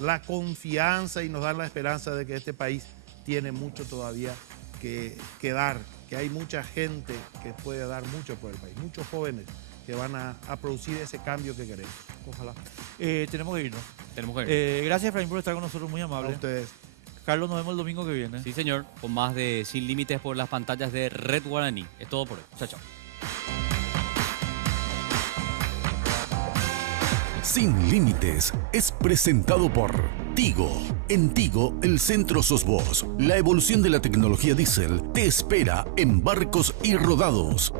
la confianza y nos dan la esperanza de que este país tiene mucho todavía que dar, que hay mucha gente que puede dar mucho por el país, muchos jóvenes que van a producir ese cambio que queremos. Ojalá. Tenemos que irnos. Tenemos que ir. Gracias, Efraín, por estar con nosotros, muy A amable. ustedes. Carlos, nos vemos el domingo que viene. Sí, señor, con más de Sin Límites por las pantallas de Red Guaraní. Es todo por hoy. Chao, chao. Sin Límites es presentado por Tigo. En Tigo, el centro sos vos. La evolución de la tecnología diésel te espera en barcos y rodados.